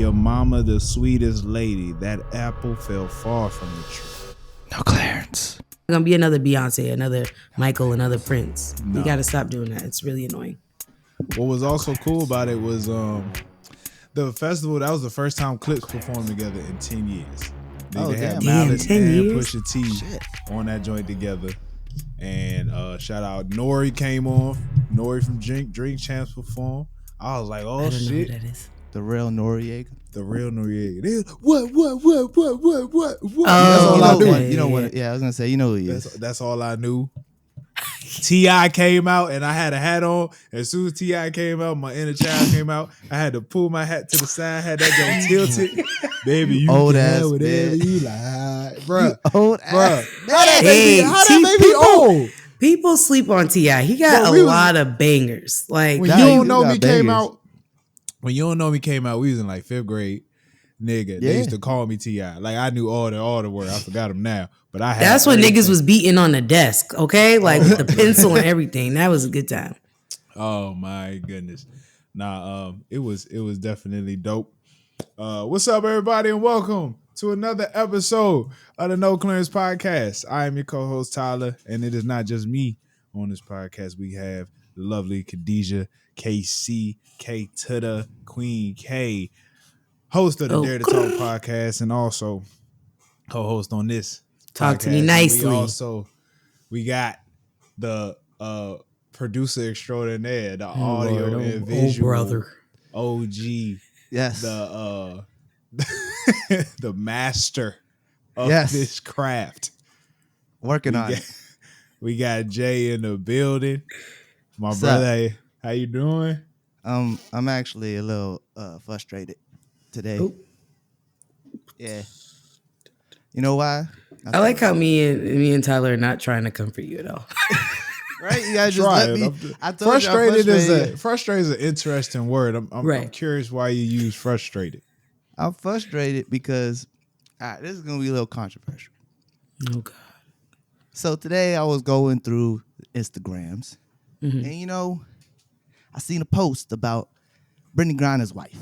Your mama the sweetest lady. That apple fell far from the tree. No Clarence. Gonna be another Beyonce, another Michael, another Prince. No. You gotta stop doing that. It's really annoying. What was also cool about it was the festival. That was the first time Clips performed together in 10 years. They had Malice and Pusha T on that joint together. And shout out Nori came on. Nori from Drink Champs performed. I was like, oh shit. Know who that is. The real Noriega. The real Noriega. What? Oh, that's all I knew. You know what? Yeah, I was gonna say, you know who he is. That's all I knew. T.I. came out and I had a hat on. As soon as T.I. came out, my inner child came out. I had to pull my hat to the side, had that joint tilted. Baby, you old can ass have whatever you like. Bruh. Old ass. How that baby old? People sleep on T.I. He got a lot of bangers. Like when you don't know me came out. When you don't know me came out, we was in like 5th grade. Nigga, they used to call me T.I. Like I knew all the words. I forgot them now. But I had that's when niggas was beating on the desk, okay? Like with the pencil and everything. That was a good time. Oh my goodness. Nah, it was definitely dope. What's up, everybody, and welcome to another episode of the No Clearance Podcast. I am your co-host Tyler, and it is not just me on this podcast. We have the lovely Khadijah, KC, K to the Queen K, host of the Dare to Talk podcast, and also co-host on this Talk podcast. to me nicely. We got the producer extraordinaire, the audio and visual brother. OG. Yes. The the master of this craft. Working on it. We got Jay in the building. My brother, how you doing? I'm actually a little frustrated today. Ooh. Yeah. You know why? I like how me and Tyler are not trying to comfort you at all. Right? You guys just let me. I told frustrated is an interesting word. I'm curious why you use frustrated. I'm frustrated because this is gonna be a little controversial. Oh God. So today I was going through Instagrams, and I seen a post about Brittany Griner's wife.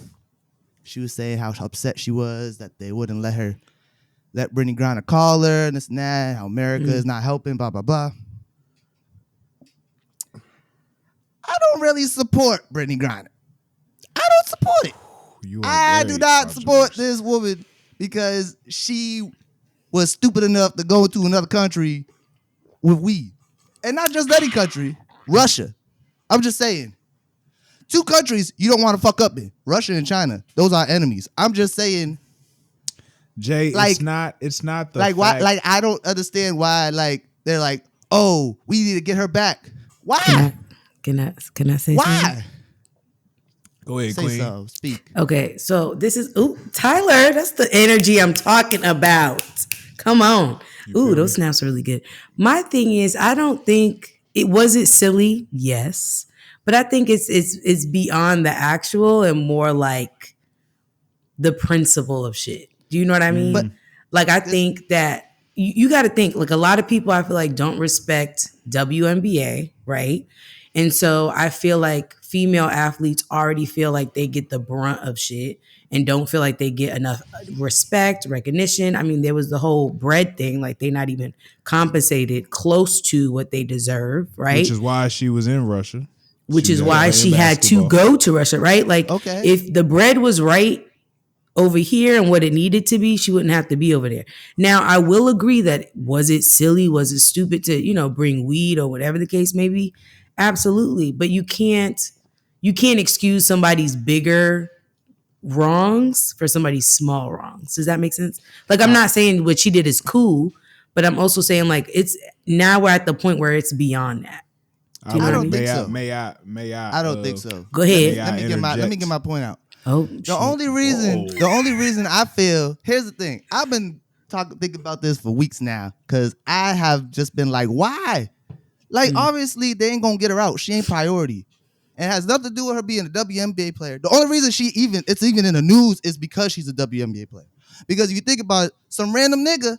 She was saying how upset she was that they wouldn't let Brittany Griner call her and this and that, how America is not helping, blah, blah, blah. I don't really support Brittany Griner. I don't support it. I do not support this woman because she was stupid enough to go to another country with weed. And not just any country, Russia. I'm just saying. 2 countries you don't want to fuck up in. Russia and China. Those are enemies. I'm just saying. Jay, it's not the like fact. Why, like I don't understand why they're like, oh, we need to get her back. Why? Can I say why? something? Go ahead, say Queen. So. Speak. Okay, so this is Tyler. That's the energy I'm talking about. Come on. Those snaps are really good. My thing is, I don't think was it silly. Yes, but I think it's beyond the actual and more like the principle of shit. Do you know what I mean? But like, I think that you got to think like a lot of people I feel like don't respect WNBA, right? And so I feel like female athletes already feel like they get the brunt of shit and don't feel like they get enough respect, recognition. I mean, there was the whole bread thing, like they not even compensated close to what they deserve, right? Which is why she was in Russia. Which is why she had to go to Russia, right? Like, if the bread was right over here and what it needed to be, she wouldn't have to be over there. Now, I will agree that was it silly? Was it stupid to, bring weed or whatever the case may be? Absolutely. But you can't excuse somebody's bigger wrongs for somebody's small wrongs. Does that make sense? Like, I'm not saying what she did is cool, but I'm also saying like now we're at the point where it's beyond that. I don't think so. May I? I don't think so. Go ahead. Let me get my point out. The only reason I feel, here's the thing. I've been thinking about this for weeks now because I have just been like, why? Like, obviously, they ain't gonna get her out. She ain't priority. And it has nothing to do with her being a WNBA player. The only reason it's even in the news is because she's a WNBA player. Because if you think about it, some random nigga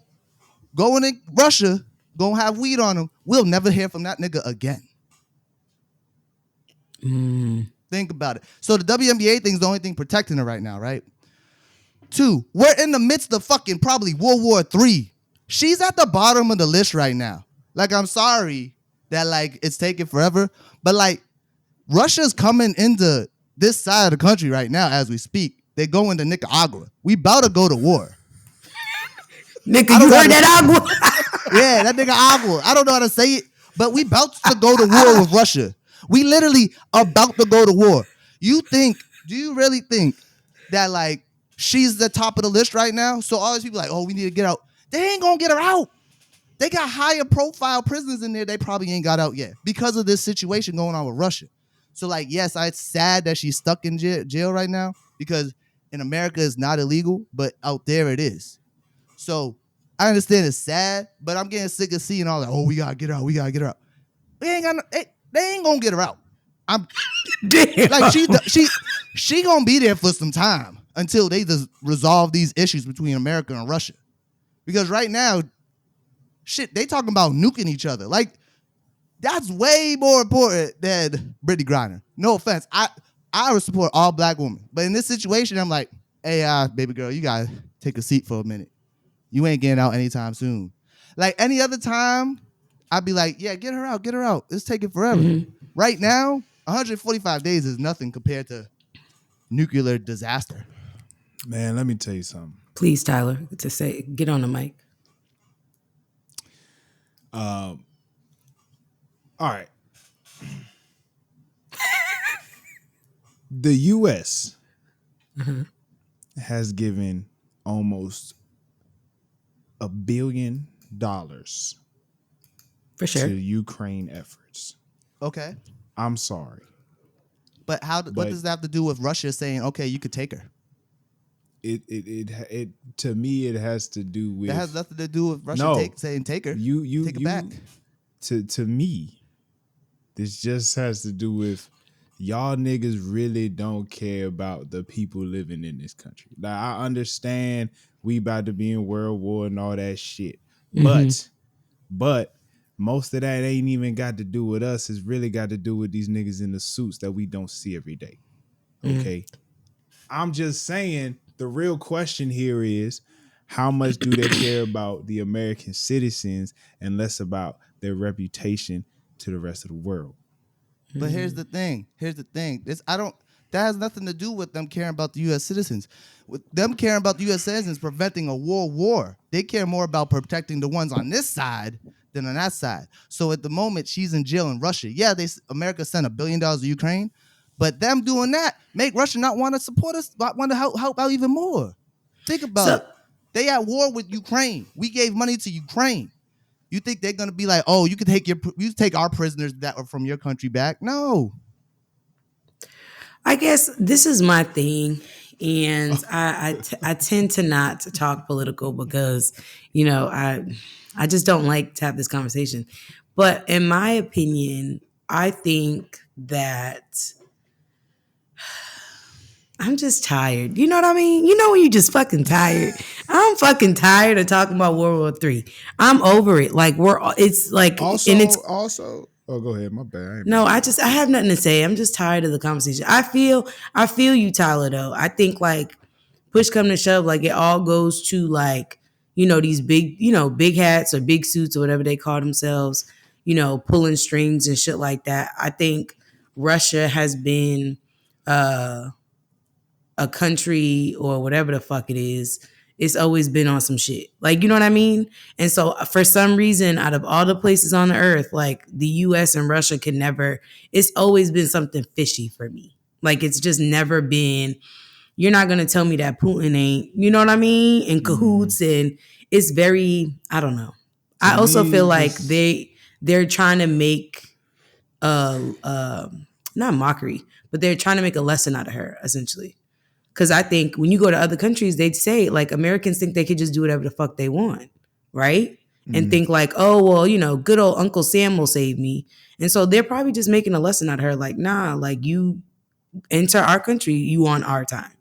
going in Russia, gonna have weed on him, we'll never hear from that nigga again. Think about it. So the WNBA thing is the only thing protecting her right now, right? Two, we're in the midst of fucking probably World War III. She's at the bottom of the list right now. Like, I'm sorry that, like, it's taking forever, but, like, Russia's coming into this side of the country right now as we speak. They go into Nicaragua. We about to go to war. Nigga, you heard that agua? Yeah, that nigga agua. I don't know how to say it, but we about to go to war with Russia. We literally about to go to war. Do you really think that, like, she's the top of the list right now? So all these people like, oh, we need to get out. They ain't gonna get her out. They got higher profile prisoners in there they probably ain't got out yet because of this situation going on with Russia. So, like, yes, it's sad that she's stuck in jail right now because in America it's not illegal, but out there it is. So I understand it's sad, but I'm getting sick of seeing all that. Oh, we gotta get her out. We gotta get her out. We ain't got no, they ain't gonna get her out. I'm Damn. like she gonna be there for some time until they just resolve these issues between America and Russia. Because right now, shit, they talking about nuking each other. Like, that's way more important than Brittany Griner. No offense. I would support all black women. But in this situation, I'm like, hey, baby girl, you gotta take a seat for a minute. You ain't getting out anytime soon. Like, any other time, I'd be like, yeah, get her out, get her out. It's taking forever. Mm-hmm. Right now, 145 days is nothing compared to nuclear disaster. Man, let me tell you something. Please, Tyler, get on the mic. All right. The U.S. has given almost $1 billion for sure to Ukraine efforts. Okay. I'm sorry. But what does that have to do with Russia saying, okay, you could take her? It to me it has to do with that has nothing to do with Russia saying take her. Take her back. To me, this just has to do with y'all niggas really don't care about the people living in this country. Like, I understand we about to be in World War and all that shit, but most of that ain't even got to do with us. It's really got to do with these niggas in the suits that we don't see every day. Okay, I'm just saying. The real question here is, how much do they care about the American citizens and less about their reputation to the rest of the world? But here's the thing. That has nothing to do with them caring about the U.S. citizens. With them caring about the U.S. citizens preventing a world war. They care more about protecting the ones on this side than on that side. So at the moment, she's in jail in Russia. Yeah, America sent $1 billion to Ukraine. But them doing that make Russia not want to support us, not want to help out even more. Think about it. They at war with Ukraine. We gave money to Ukraine. You think they're gonna be like, oh, you take our prisoners that are from your country back? No. I guess this is my thing, and I tend to not to talk political because I just don't like to have this conversation. But in my opinion, I think that I'm just tired. You know what I mean? You know when you just fucking tired? I'm fucking tired of talking about World War III. I'm over it. Like, it's like... Also... Oh, go ahead. My bad. I have nothing to say. I'm just tired of the conversation. I feel you, Tyler, though. I think, like, push come to shove, like, it all goes to, like, these big hats or big suits or whatever they call themselves, pulling strings and shit like that. I think Russia has been... a country or whatever the fuck it is, it's always been on some shit. Like, you know what I mean? And so for some reason, out of all the places on the earth, like the US and Russia it's always been something fishy for me. Like, it's just never been, you're not going to tell me that Putin ain't, you know what I mean? In cahoots, and it's very, I don't know. I also feel like they're trying to make not mockery, but they're trying to make a lesson out of her, essentially. Because I think when you go to other countries, they'd say, like, Americans think they could just do whatever the fuck they want, right? And think like, oh, well, good old Uncle Sam will save me. And so they're probably just making a lesson out of her, like, nah, like, you enter our country, you on our time.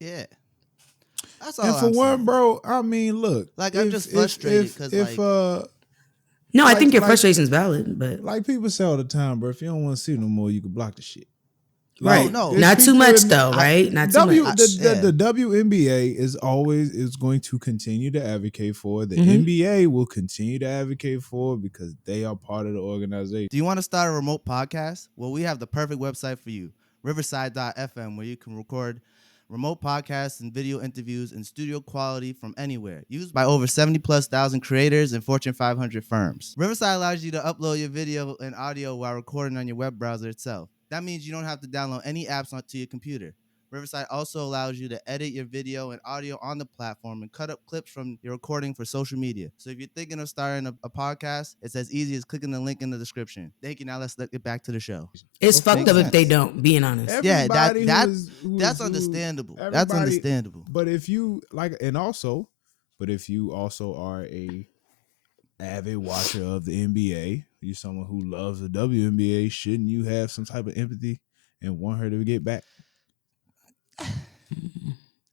Yeah. That's all. And for one, bro, I mean, look. Like, I'm just frustrated because, no, I think your frustration's valid, but... Like people say all the time, bro, if you don't want to see no more, you can block the shit. Right. No. Not too much though, right? Not too much. The WNBA is going to continue to advocate for it. The NBA will continue to advocate for it because they are part of the organization. Do you want to start a remote podcast? Well, we have the perfect website for you, riverside.fm, where you can record remote podcasts and video interviews in studio quality from anywhere, used by over 70,000+ creators and Fortune 500 firms. Riverside allows you to upload your video and audio while recording on your web browser itself. That means you don't have to download any apps onto your computer. Riverside also allows you to edit your video and audio on the platform and cut up clips from your recording for social media. So if you're thinking of starting a podcast, it's as easy as clicking the link in the description. Thank you. Now let's get back to the show. It's fucked up if they don't, being honest. Yeah, that's understandable. That's understandable. But if you if you also are a avid watcher of the NBA, you're someone who loves the WNBA, shouldn't you have some type of empathy and want her to get back?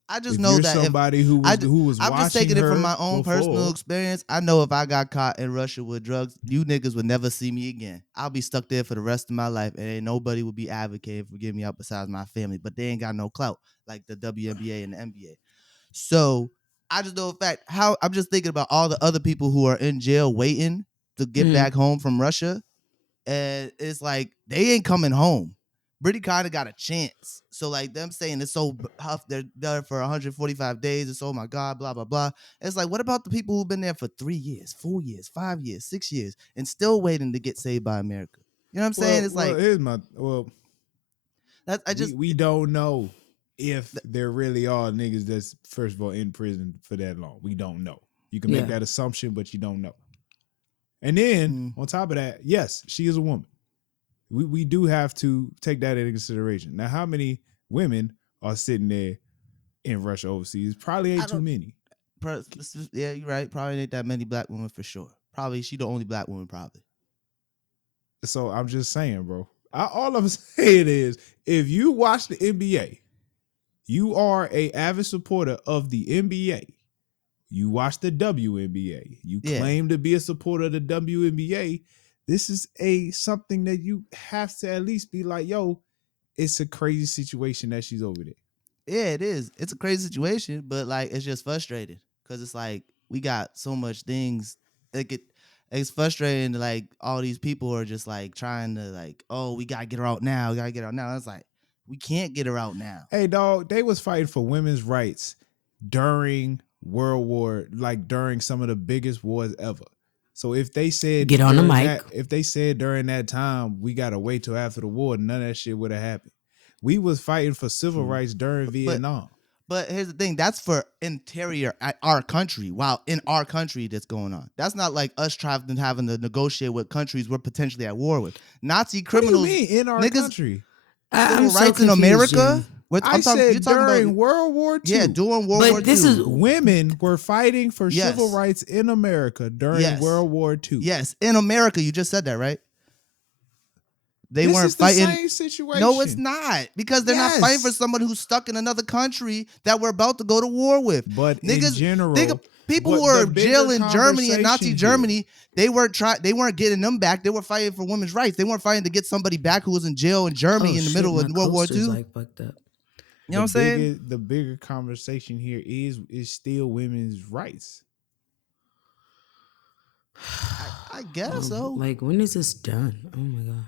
I just know that somebody who was I'm just taking it from my own personal experience. I know if I got caught in Russia with drugs, you niggas would never see me again. I'll be stuck there for the rest of my life, and ain't nobody would be advocating for getting me out besides my family. But they ain't got no clout like the WNBA and the NBA. So I just know the fact how I'm just thinking about all the other people who are in jail waiting to get back home from Russia, and it's like they ain't coming home. Brittany kind of got a chance. So like them saying it's so tough, they're there for 145 days. It's oh my God, blah, blah, blah. It's like, what about the people who've been there for 3 years, 4 years, 5 years, 6 years, and still waiting to get saved by America? You know what I'm saying? It's like, here's we don't know if there really are niggas that's first of all in prison for that long. We don't know. You can make that assumption, but you don't know. And then on top of that, yes, she is a woman. We do have to take that into consideration. Now, how many women are sitting there in Russia overseas? Probably ain't too many. Yeah, you're right. Probably ain't that many black women for sure. Probably she the only black woman probably. So I'm just saying, bro. All I'm saying is, if you watch the NBA, you are a avid supporter of the NBA. You watch the WNBA. You claim to be a supporter of the WNBA. This is something that you have to at least be like, yo, it's a crazy situation that she's over there. Yeah, it is. It's a crazy situation, but like it's just frustrating because it's like we got so much things. It's frustrating. Like all these people are just like trying to like, oh, we gotta get her out now. We gotta get her out now. It's like we can't get her out now. Hey, dog, they was fighting for women's rights during during some of the biggest wars ever. So if they said get on the mic, if they said during that time we gotta wait till after the war, none of that shit would have happened. We was fighting for civil rights during Vietnam. But here's the thing: that's for interior at our country. While in our country, that's going on. That's not like us having to negotiate with countries we're potentially at war with. Nazi criminals. What do you mean in our country? Civil rights in America. I said during World War II. Yeah, during World War II. Women were fighting for civil rights in America during World War II. Yes, in America. You just said that, right? They this weren't is fighting. The same situation. No, it's not. Because they're not fighting for someone who's stuck in another country that we're about to go to war with. But niggas, in general, people who are in jail in Germany and Nazi Germany, they weren't getting them back. They were fighting for women's rights. They weren't fighting to get somebody back who was in jail in Germany in the middle of World War II. Like fucked up. You know what I'm saying? The bigger conversation here is still women's rights. I guess so. Like, when is this done? Oh my God.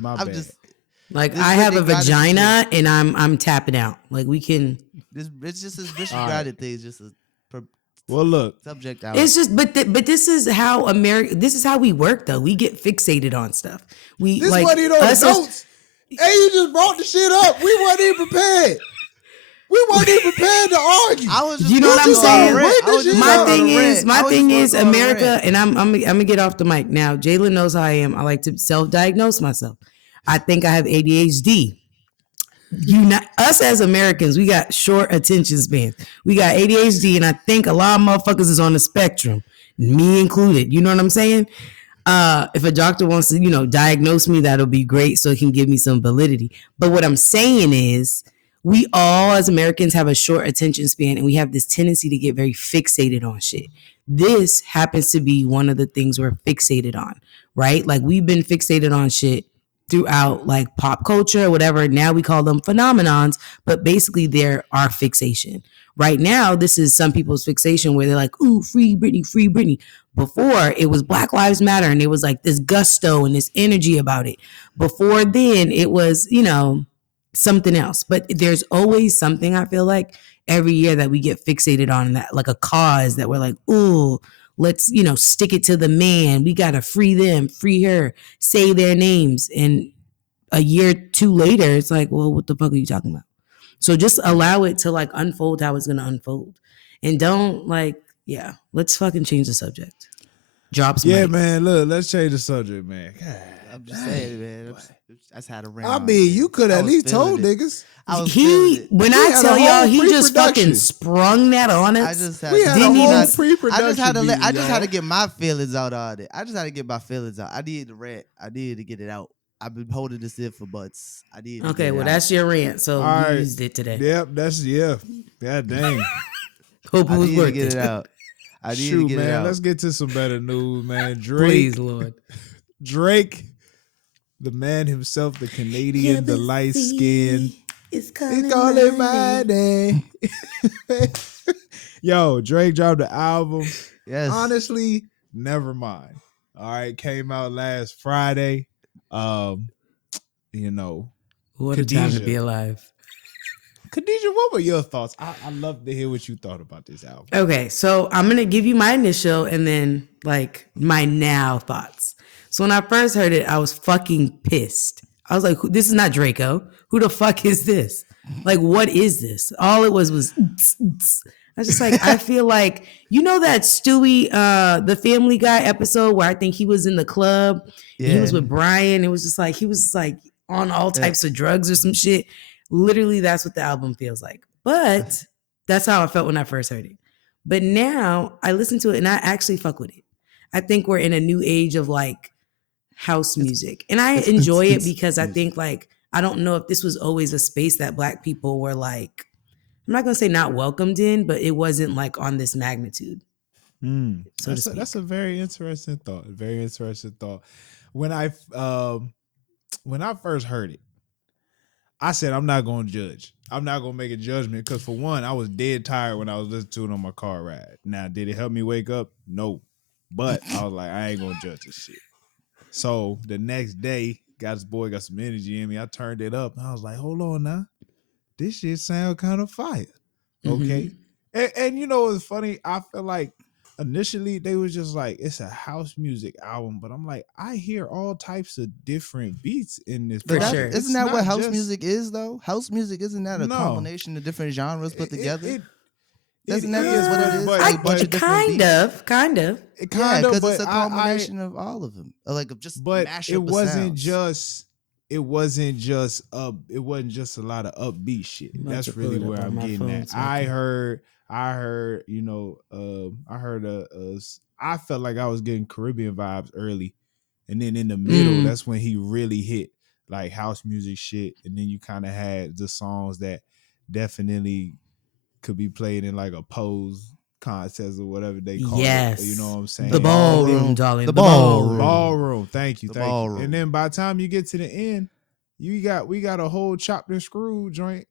My bad. I have a vagina and I'm tapping out. Like, we can. It's just this disregarded thing. It's just a. Well, look. Subject out. It's just, but this is how this is how we work, though. We get fixated on stuff. This wasn't even on the notes. Hey, you just brought the shit up. We weren't even prepared. We weren't even prepared to argue. I was just, you know what I'm saying? My thing is America, and I'm gonna get off the mic now. Jalen knows how I am. I like to self-diagnose myself. I think I have ADHD. Us as Americans, we got short attention spans. We got ADHD, and I think a lot of motherfuckers is on the spectrum, me included. You know what I'm saying? If a doctor wants to, diagnose me, that'll be great, so it can give me some validity. But what I'm saying is, we all as Americans have a short attention span, and we have this tendency to get very fixated on shit. This happens to be one of the things we're fixated on, right? Like, we've been fixated on shit throughout like pop culture or whatever. Now we call them phenomenons, but basically they're our fixation. Right now, this is some people's fixation where they're like, ooh, free Britney, free Britney. Before, it was Black Lives Matter and it was like this gusto and this energy about it. Before then, it was, something else. But there's always something, I feel like, every year that we get fixated on, that like a cause that we're like, ooh, let's, stick it to the man. We got to free them, free her, say their names. And a year or two later, it's like, well, what the fuck are you talking about? So just allow it to like unfold how it's going to unfold. And don't let's fucking change the subject. Drops. Yeah, man. Look, let's change the subject, man. God, I'm just saying, man. That's how the I mean, you could at least told niggas. When I tell y'all, he just fucking sprung that on us. I just had, we had a whole pre-production. I just had to get my feelings out on it. I just had to get my feelings out. I needed to rant. I needed to get it out. I've been holding this in for months. I need. Okay, well, that's your rant. So you used it today. Yep, God dang. Hope it was worth get it out. I need Shoot, to get man. it out. Let's get to some better news, man. Drake, please, Lord. Drake, the man himself, the Canadian, the light skin. It's calling my name. Yo, Drake dropped the album. Yes. Honestly, never mind. All right, came out last Friday. What Khadijah. a time to be alive. Khadijah, what were your thoughts? I love to hear what you thought about this album. Okay, so I'm gonna give you my initial and then like my now thoughts. So when I first heard it, I was fucking pissed. I was like, this is not Draco. Who the fuck is this? Like, what is this? All it was I was just like, I feel like, that Stewie, the Family Guy episode where I think he was in the club. Yeah. He was with Brian. It was just like, he was like on all types of drugs or some shit. Literally, that's what the album feels like. But that's how I felt when I first heard it. But now I listen to it and I actually fuck with it. I think we're in a new age of like house music. And I enjoy it because I think like, I don't know if this was always a space that Black people were like, I'm not going to say not welcomed in, but it wasn't like on this magnitude. That's a very interesting thought. A very interesting thought. When I first heard it, I said, I'm not going to judge. I'm not going to make a judgment because for one, I was dead tired when I was listening to it on my car ride. Now, did it help me wake up? No. But I was like, I ain't going to judge this shit. So the next day, got some energy in me. I turned it up and I was like, hold on now. This shit sound kind of fire. Okay. Mm-hmm. And it's funny. I feel like initially they was just like, it's a house music album, but I'm like, I hear all types of different beats in this. For sure. Isn't that what house music is though? House music, isn't that a combination of different genres put together? Isn't that what it is? But kind of. Because it's a combination of all of them. Like just mashup it wasn't sounds. just it wasn't just a lot of upbeat shit. That's really where I'm getting at. I felt like I was getting Caribbean vibes early, and then in the middle, that's when he really hit like house music shit, and then you kind of had the songs that definitely could be played in like a pose contest or whatever they call it. You know what I'm saying? The ballroom, darling. The ballroom. Ballroom. Thank you. And then by the time you get to the end, we got a whole chopped and screwed joint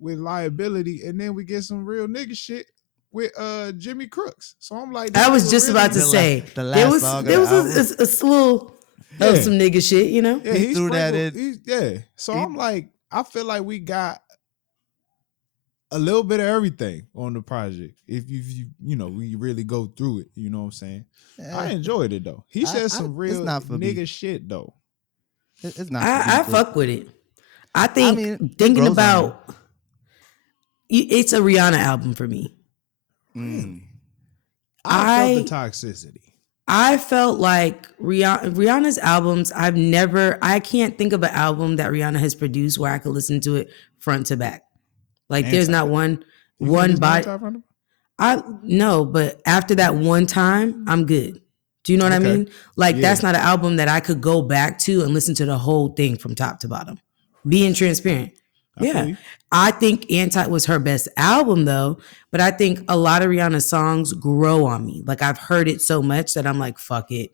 with Liability, and then we get some real nigga shit with Jimmy Crooks. So I'm like, I was just about to say there was a slew of some nigga shit, Yeah, he threw that in. So I'm like, I feel like we got a little bit of everything on the project. If we really go through it, you know what I'm saying? I enjoyed it though. He said some real nigga shit though. It's not. I fuck with it. I think thinking about it's a Rihanna album for me. I felt the toxicity. I felt like Rihanna's albums. I can't think of an album that Rihanna has produced where I could listen to it front to back. Like there's not one body. No, but after that one time, I'm good. Do you know what I mean? Like that's not an album that I could go back to and listen to the whole thing from top to bottom. Being transparent. I think Anti was her best album though, but I think a lot of Rihanna's songs grow on me. Like I've heard it so much that I'm like, fuck it.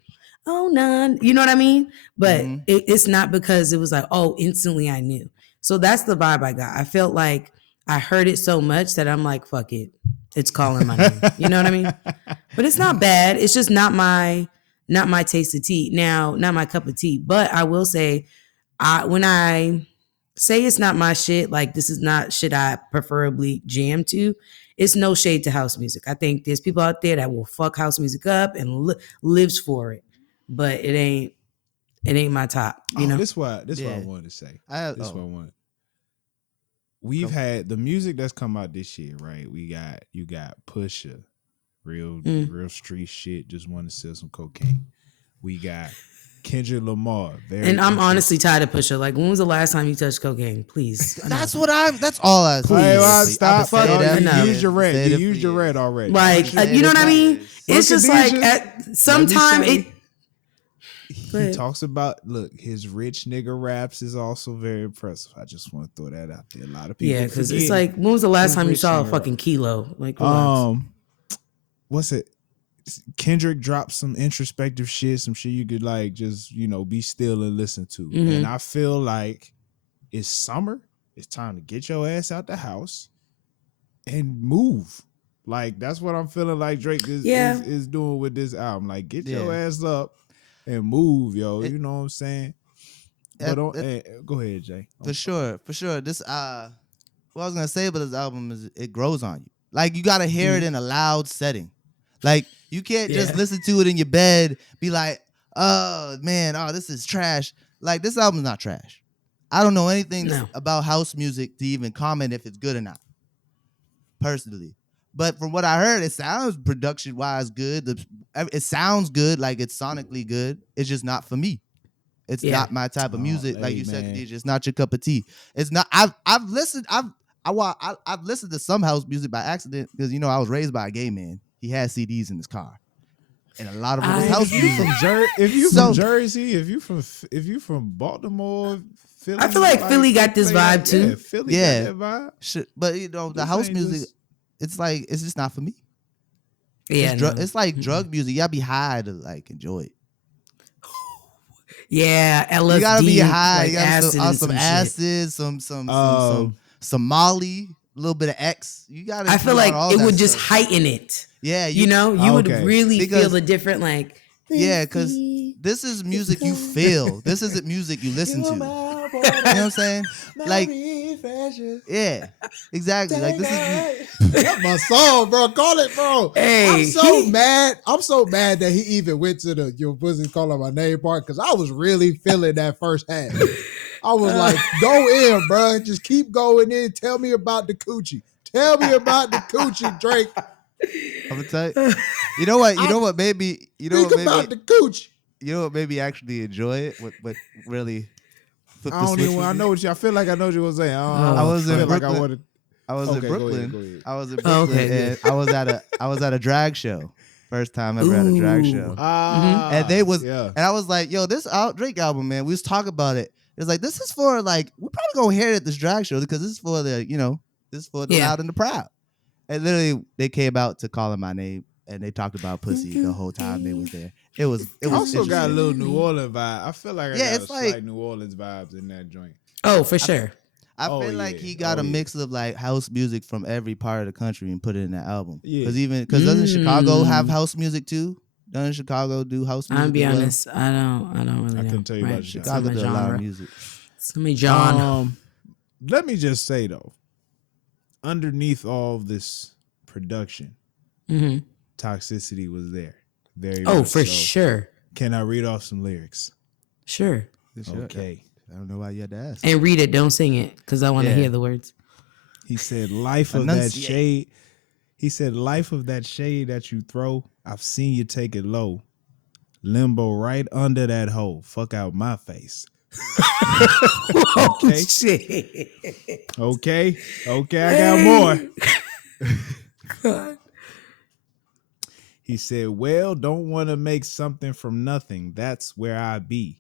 oh, none. You know what I mean? But Mhm. it's not because it was like, oh, instantly I knew. So that's the vibe I got. I felt like I heard it so much that I'm like, fuck it. It's calling my name. You know what I mean? But it's not bad. It's just not my taste of tea. Now, not my cup of tea. But I will say, when I say it's not my shit, like this is not shit I preferably jam to, it's no shade to house music. I think there's people out there that will fuck house music up and lives for it. But it ain't my top, you know? This is what I Yeah. wanted to say. I- This is oh. what I wanted. We've had the music that's come out this year, right? You got Pusha, real street shit, just want to sell some cocaine. We got Kendrick Lamar, And I'm honestly tired of Pusha. Like, when was the last time you touched cocaine? Please. That's all I say. Hey, well, stop. Fuck it. You Enough. used your red. You used your red already. Like, you know what I mean? It's just like Khadijah, at some time it. He talks about, look, his rich nigga raps is also very impressive. I just want to throw that out there. A lot of people, Yeah, because it's like, when was the last time you saw a fucking Kilo? Like, relax. What's it? Kendrick dropped some introspective shit, some shit you could like just, be still and listen to. Mhm. And I feel like it's summer. It's time to get your ass out the house and move. Like, that's what I'm feeling like Drake is doing with this album. Like, get your ass up and move, yo. You know what I'm saying? But go ahead, Jay. For sure. This what I was gonna say about this album is it grows on you. Like, you gotta hear it in a loud setting. Like, you can't just listen to it in your bed, be like, oh man, this is trash. Like, this album's not trash. I don't know anything about house music to even comment if it's good or not, personally. But from what I heard, it sounds production-wise good. It sounds good, like it's sonically good. It's just not for me. It's not my type of music. Like you said, Khadijah, it's not your cup of tea. It's not. I've listened to some house music by accident because I was raised by a gay man. He had CDs in his car, and a lot of it was house music. If you from Jersey, if you from Baltimore, Philly, I feel like Philly got this vibe too. Yeah, Philly got that vibe. But the house music, it's just not for me. Yeah, it's like drug music. You gotta be high to like enjoy it. Yeah, LSD. You gotta be high. Like you gotta some acid, some Molly, a little bit of X. You gotta. I feel like it would just heighten it. Yeah, you would really feel the different like. Yeah, because this is music you feel. This isn't music you listen to. You know what I'm saying? Like, yeah, exactly. Like, this is that's my song, bro. Call it, bro. Hey, I'm so mad. I'm so mad that he even went to the your pussy calling my name part because I was really feeling that first half. I was like, go in, bro. Just keep going in. Tell me about the coochie. Tell me about the coochie, Drake. I'm gonna tell you. You know what? You know what? Maybe you know think what? Maybe about the coochie. You know what? Maybe actually enjoy it. What really? I don't even. I know what you. I feel like I know what you were saying. I was in Brooklyn. Like I wanted. I was in Okay, Brooklyn. go ahead. I was in Brooklyn, and I was at a drag show. First time ever at a drag show. And they was, and I was like, "Yo, this Drake album, man." We was talking about it. It's like, this is for like, we're probably gonna hear it at this drag show because this is for the, this is for the loud and the proud. And literally, they came out to calling my name, and they talked about pussy the whole time they was there. It was also got a little New Orleans vibe. I feel like I got it's slight like New Orleans vibes in that joint. Oh, for sure. I feel like he got a mix of like house music from every part of the country and put it in that album. Yeah. Because doesn't Chicago have house music too? Doesn't Chicago do house music? I'll be honest, I don't really know. I couldn't tell you about Chicago. Does a lot of music. Let me just say though, underneath all this production, toxicity was there. Very much for so. sure. Can I read off some lyrics? Sure. Okay. I don't know why you had to ask. And read it, don't sing it, because I want to hear the words. He said, life of that shade. He said, life of that shade that you throw, I've seen you take it low. Limbo right under that hole. Fuck out my face. Okay. Shit. Okay, I got more. God. He said, well, don't want to make something from nothing. That's where I be.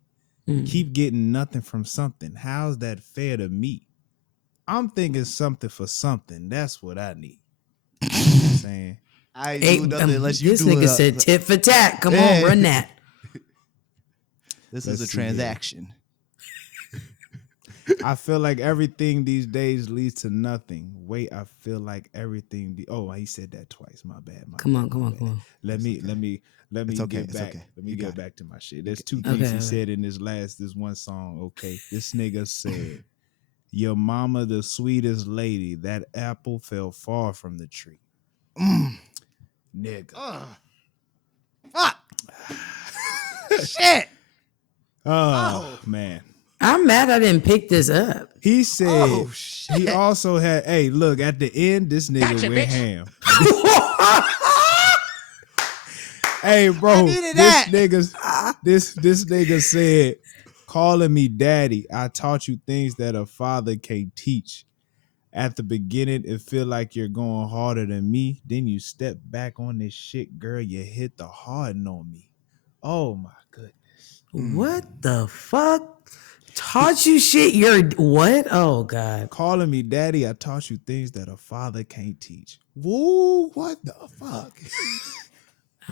Keep getting nothing from something. How's that fair to me? I'm thinking something for something. That's what I need. You know what I'm saying? I do nothing unless you this do nigga said tit for tat. Come on, run that. This Let's is a see here. transaction. I feel like everything these days leads to nothing. Wait, I feel like everything. Oh, he said that twice. My bad. Come on. Let me It's okay, get it's back. okay. Let me You get got back to my shit. There's two Okay. things he Okay. said in this one song. Okay, this nigga said, "Your mama the sweetest lady. That apple fell far from the tree." Nigga. Fuck. Shit. Oh man. I'm mad I didn't pick this up. He said Oh, shit. he also had. Hey, look at the end. This nigga went ham. Hey, bro, needed this that. nigga said, calling me daddy. I taught you things that a father can't teach. At the beginning, it feel like you're going harder than me. Then you step back on this shit, girl. You hit the harden on me. Oh my goodness. What the fuck? Taught you shit? You're what? Oh God. Calling me daddy. I taught you things that a father can't teach. Woo, what the fuck?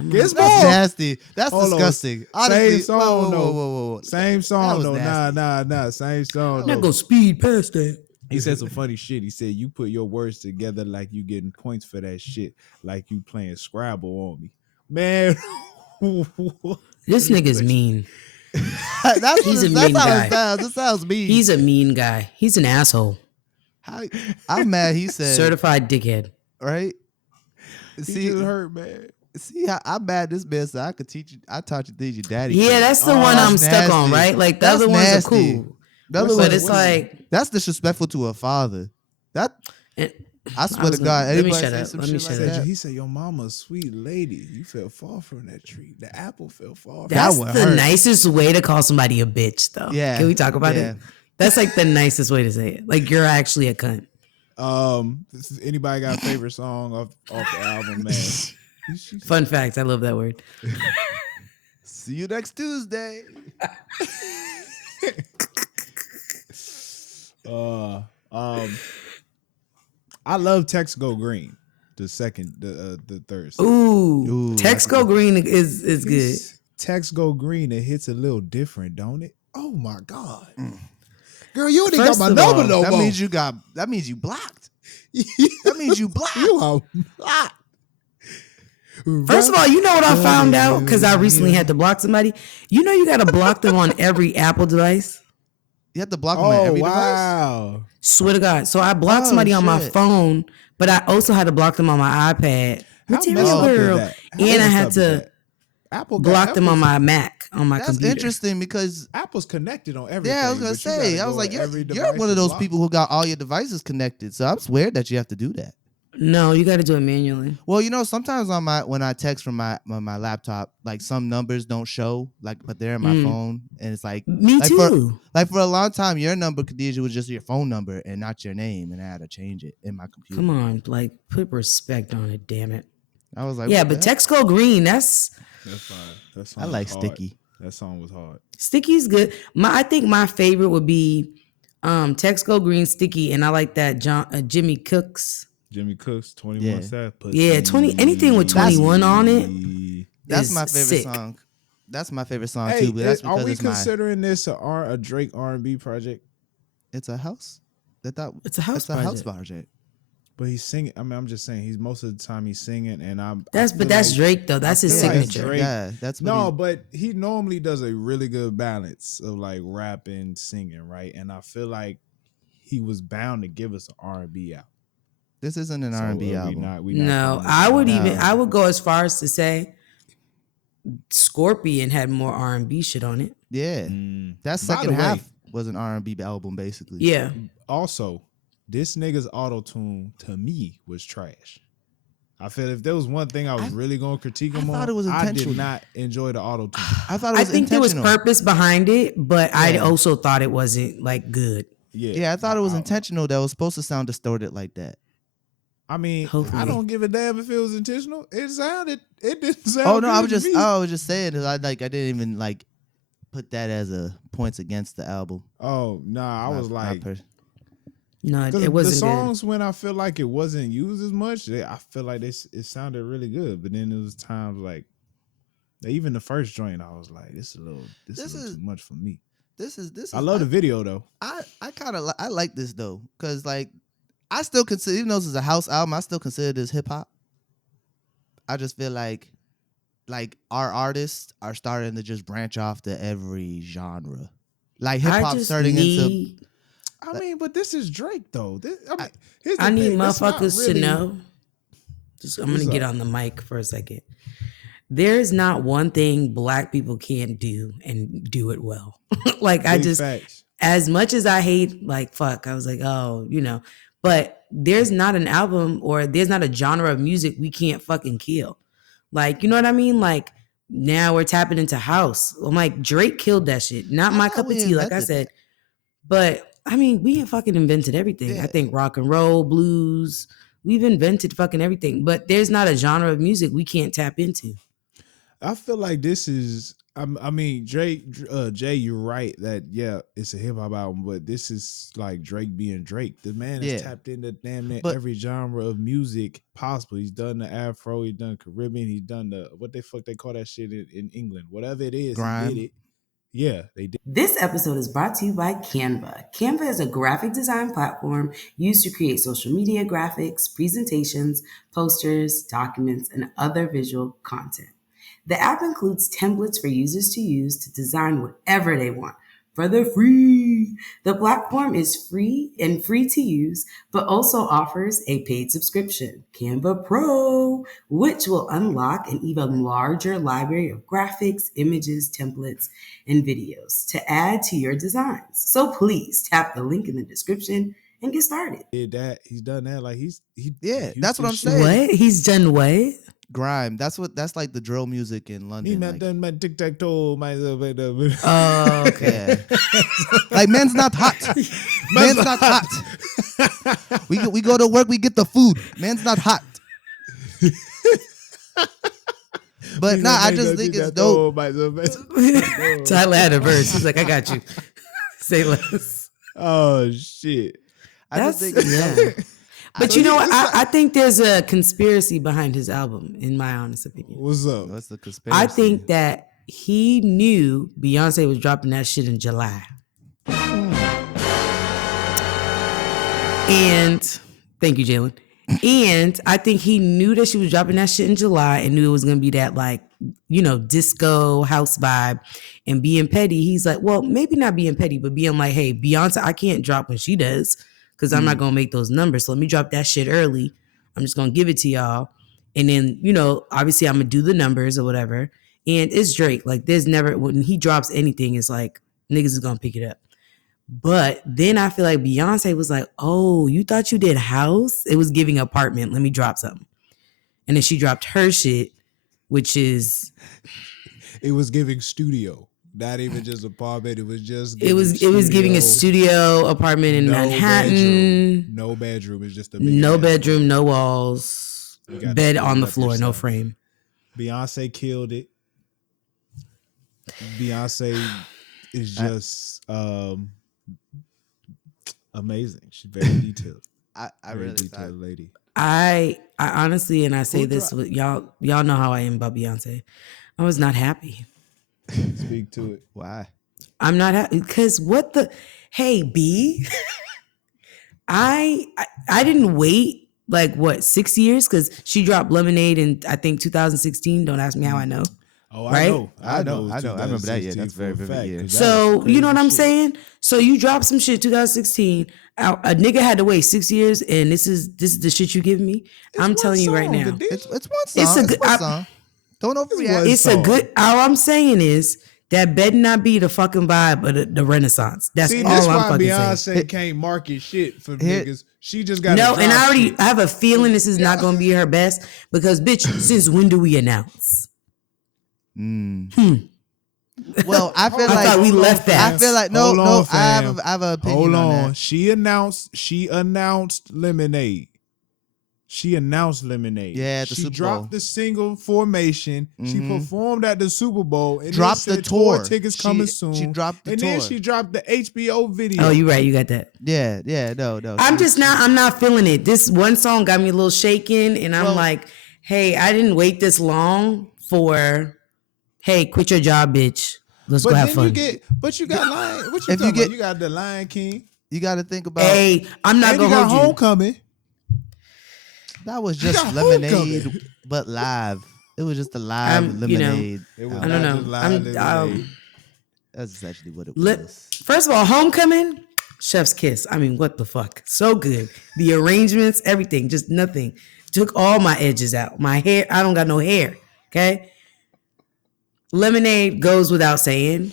Guess That's more. nasty. That's Hold on. disgusting. Honestly, Same song, though. whoa. Same That song was though. nasty. Nah. Same song I'm not though. gonna speed past that. He said some funny shit. He said, "You put your words together like you getting points for that shit, like you playing Scrabble on me, man." This nigga's mean. He's a mean how guy. it sounds. It sounds mean. He's a mean guy. He's an asshole. I'm mad. He said, Certified dickhead. right? He just hurt, man. See how I'm mad. This man said I could teach you. I taught you things your daddy. Yeah, couldn't." that's the one that's I'm stuck on, nasty. right? Like the That's other ones nasty. are cool. The other But one But it's like that's disrespectful to a father. That and- I swear to was God, let me anybody shut say up. some Let me shit shut like up. that. He said, "Your mama a sweet lady. You fell far from that tree. The apple fell far." That's would the hurt. nicest way to call somebody a bitch, though. Yeah, Can we talk about yeah. it? That's like the nicest way to say it. Like you're actually a cunt. Anybody got a favorite song off the album, man? Fun fact, I love that word. See you next Tuesday. I love Text Go Green. The third. song. Ooh, Text Go Green is good. This Text Go Green. It hits a little different, don't it? Oh my god, girl, you ain't got First my of number all, no That more. means you got. That means you blocked. That means you blocked. You are blocked. First of all, you know what I found out because I recently had to block somebody. You know you got to block them on every Apple device. You have to block them on Oh every device. wow. Swear to God. So I blocked Oh, somebody on my shit. phone, but I also had to block them on my iPad. How Material messed up is girl. that? How And I messed had up is to that? Apple got block them on Apple's- my Mac, on my That's computer. interesting because Apple's connected on everything. yeah, I was gonna but you say. gotta I was go like, on every you're device one of and those block people who got all your devices connected. So I'm scared that you have to do that. No, you got to do it manually. Well, you know, sometimes on when I text from my laptop, like some numbers don't show, like, but they're in my phone, and it's like Me like too. for a long time, your number, Khadijah, was just your phone number and not your name, and I had to change it in my computer. Come on, like put respect on it, damn it. I was like, Yeah, what but the heck? Text Go Green, that's fine. That song I like was hard. Sticky. That song was hard. Sticky's good. I think my favorite would be Text Go Green, Sticky, and I like that Jimmy Cooks. Jimmy Cooks, 21 Yeah. Savage. Yeah, 20 anything with 21 on it. That's is my favorite sick. song. That's my favorite song Hey, too. But that's are because we it's my considering this a Drake R&B project? it's a house. It's a house project. project. But he's singing. I mean, I'm just saying he's most of the time he's singing, and That's Drake though. That's his feel like signature. Drake- Yeah, that's what No, he- but he normally does a really good balance of like rap and singing, right? And I feel like he was bound to give us an R&B out. this isn't an So, R&B we album. not No, calling this I an would R&B. I would go as far as to say Scorpion had more R&B shit on it. Yeah, Mm. that By second the way- half was an R&B album basically. Yeah. Also, this nigga's auto-tune to me was trash. I feel if there was one thing I was really gonna critique him thought on, it was I did intentional. not enjoy the auto-tune. I thought it I was think there was intentional. purpose behind it, but I Yeah. also thought it wasn't like good. Yeah, I thought it was intentional. That was supposed to sound distorted like that. I mean, Hopefully. I don't give a damn if it was intentional. It didn't sound. Oh no, I good was to just me. I was just saying that I didn't even like put that as a points against the album. Oh nah, I was like, No, because it the wasn't songs when I feel like it wasn't used as much, I feel like it sounded really good. But then there was times like Even the first joint, I was like, this is a little too much for me. This is. I love the video though. I kind of I like this though, because like I still consider, even though this is a house album, I still consider this hip hop. I just feel like our artists are starting to just branch off to every genre. Like hip hop starting into. I mean, but this is Drake though. I need motherfuckers to know. I'm gonna get on the mic for a second. There's not one thing Black people can't do and do it well. Like I just, as much as I hate, like fuck, I was like, oh, but there's not an album or there's not a genre of music we can't fucking kill. Like, you know what I mean? Like now we're tapping into house. I'm like, Drake killed that shit. Not my cup of tea, like I said. But I mean, we have fucking invented everything. Yeah. I think rock and roll, blues, we've invented fucking everything. But there's not a genre of music we can't tap into. I feel like this is, I mean, Drake, Jay, you're right that, yeah, it's a hip hop album, but this is like Drake being Drake. The man has tapped into damn near every genre of music possible. He's done the Afro, he's done Caribbean, he's done the, what the fuck they call that shit in England. Whatever it is, grime. He did it. Yeah, they did. This episode is brought to you by Canva. Canva is a graphic design platform used to create social media graphics, presentations, posters, documents, and other visual content. The app includes templates for users to use to design whatever they want for the free. The platform is free to use, but also offers a paid subscription, Canva Pro, which will unlock an even larger library of graphics, images, templates, and videos to add to your designs. So please tap the link in the description and get started. He's done that. Like that's what I'm saying. What? He's done what? Grime. That's like the drill music in London. He done my tic-tac-toe. Oh, okay. Like men's not hot. Men's not hot. We go to work, we get the food. Men's not hot. But I just think it's dope. Tyler had a verse. He's like, I got you. Say less. Oh shit. I just think it's But you know what? I think there's a conspiracy behind his album, in my honest opinion. What's up? What's the conspiracy? I think that he knew Beyonce was dropping that shit in July. And thank you, Jalen. And I think he knew that she was dropping that shit in July and knew it was going to be that like, disco house vibe. And being petty, he's like, well, maybe not being petty, but being like, hey, Beyonce, I can't drop when she does. Because I'm not going to make those numbers. So let me drop that shit early. I'm just going to give it to y'all. And then, obviously I'm going to do the numbers or whatever. And it's Drake. Like there's never, when he drops anything, it's like niggas is going to pick it up. But then I feel like Beyonce was like, oh, you thought you did house? It was giving apartment. Let me drop something. And then she dropped her shit, which is. It was giving studio. Not even just apartment. It was just. It was giving a studio apartment in Manhattan. No bedroom. It's just a no bedroom, no walls, bed on the floor, no frame. Beyonce killed it. Beyonce is just amazing. She's very detailed. I very really detailed lady. I honestly, and I say this with y'all know how I am about Beyonce. I was not happy. Speak to it. Why? I'm not happy because hey B, I didn't wait like 6 years because she dropped Lemonade in I think 2016. Don't ask me how I know. Oh, right? I know. I remember that year. That's very vivid year. So you know what I'm saying? So you dropped some shit 2016. A nigga had to wait 6 years, and this is the shit you give me. I'm telling you right now. It's one song. It's one song. Don't overreact. It's a good. All I'm saying is that better not be the fucking vibe of the Renaissance. That's all I'm fucking Beyonce saying. Beyonce can't market shit for niggas. She just got no, and I have a feeling this is not going to be her best because, bitch, since when do we announce? Well, I feel like thought we left that. I feel like no. I have an opinion on that. She announced Lemonade. She announced Lemonade. Yeah, at the she Super dropped Bowl. The single Formation. She performed at the Super Bowl. And dropped the tour. Tickets coming soon. She dropped the tour. And then she dropped the HBO video. Oh, you right. You got that. Yeah. No. I'm not feeling it. This one song got me a little shaken, and I'm like, hey, I didn't wait this long for hey, quit your job, bitch. Let's But go have then fun. you got Lion. What you If talking you about? get- You got the Lion King. You got to think about Hey, I'm not And you gonna got hold you. Homecoming. that was You just got Lemonade, Homecoming. but live. It was just a live You know, Lemonade. It was I album. don't not know. just live. It was That's essentially what it Li- was. First of all, Homecoming, chef's kiss. I mean, what the fuck? So good. The arrangements, everything, just nothing. Took all my edges out. My hair, I don't got no hair. Okay. Lemonade goes without saying.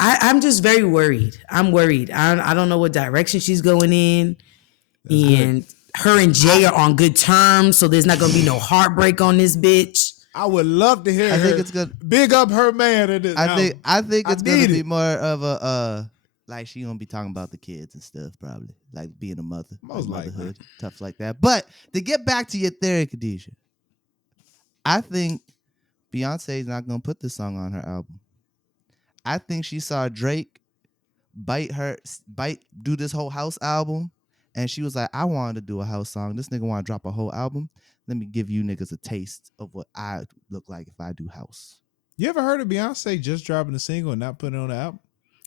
I'm just very worried. I'm worried. I don't know what direction she's going in. That's And her and Jay are on good terms, so there's not gonna be no heartbreak on this bitch. I would love to hear I her think it's good. big up her man in this album. I think it's I gonna need be it. more of a like she gonna be talking about the kids and stuff, probably like being a mother, Most like likely. motherhood, stuff like that. But to get back to your theory, Khadijah, I think Beyonce is not gonna put this song on her album. I think she saw Drake do this whole house album, and she was like, I wanted to do a house song. This nigga want to drop a whole album. Let me give you niggas a taste of what I look like if I do house. You ever heard of Beyonce just dropping a single and not putting it on the album?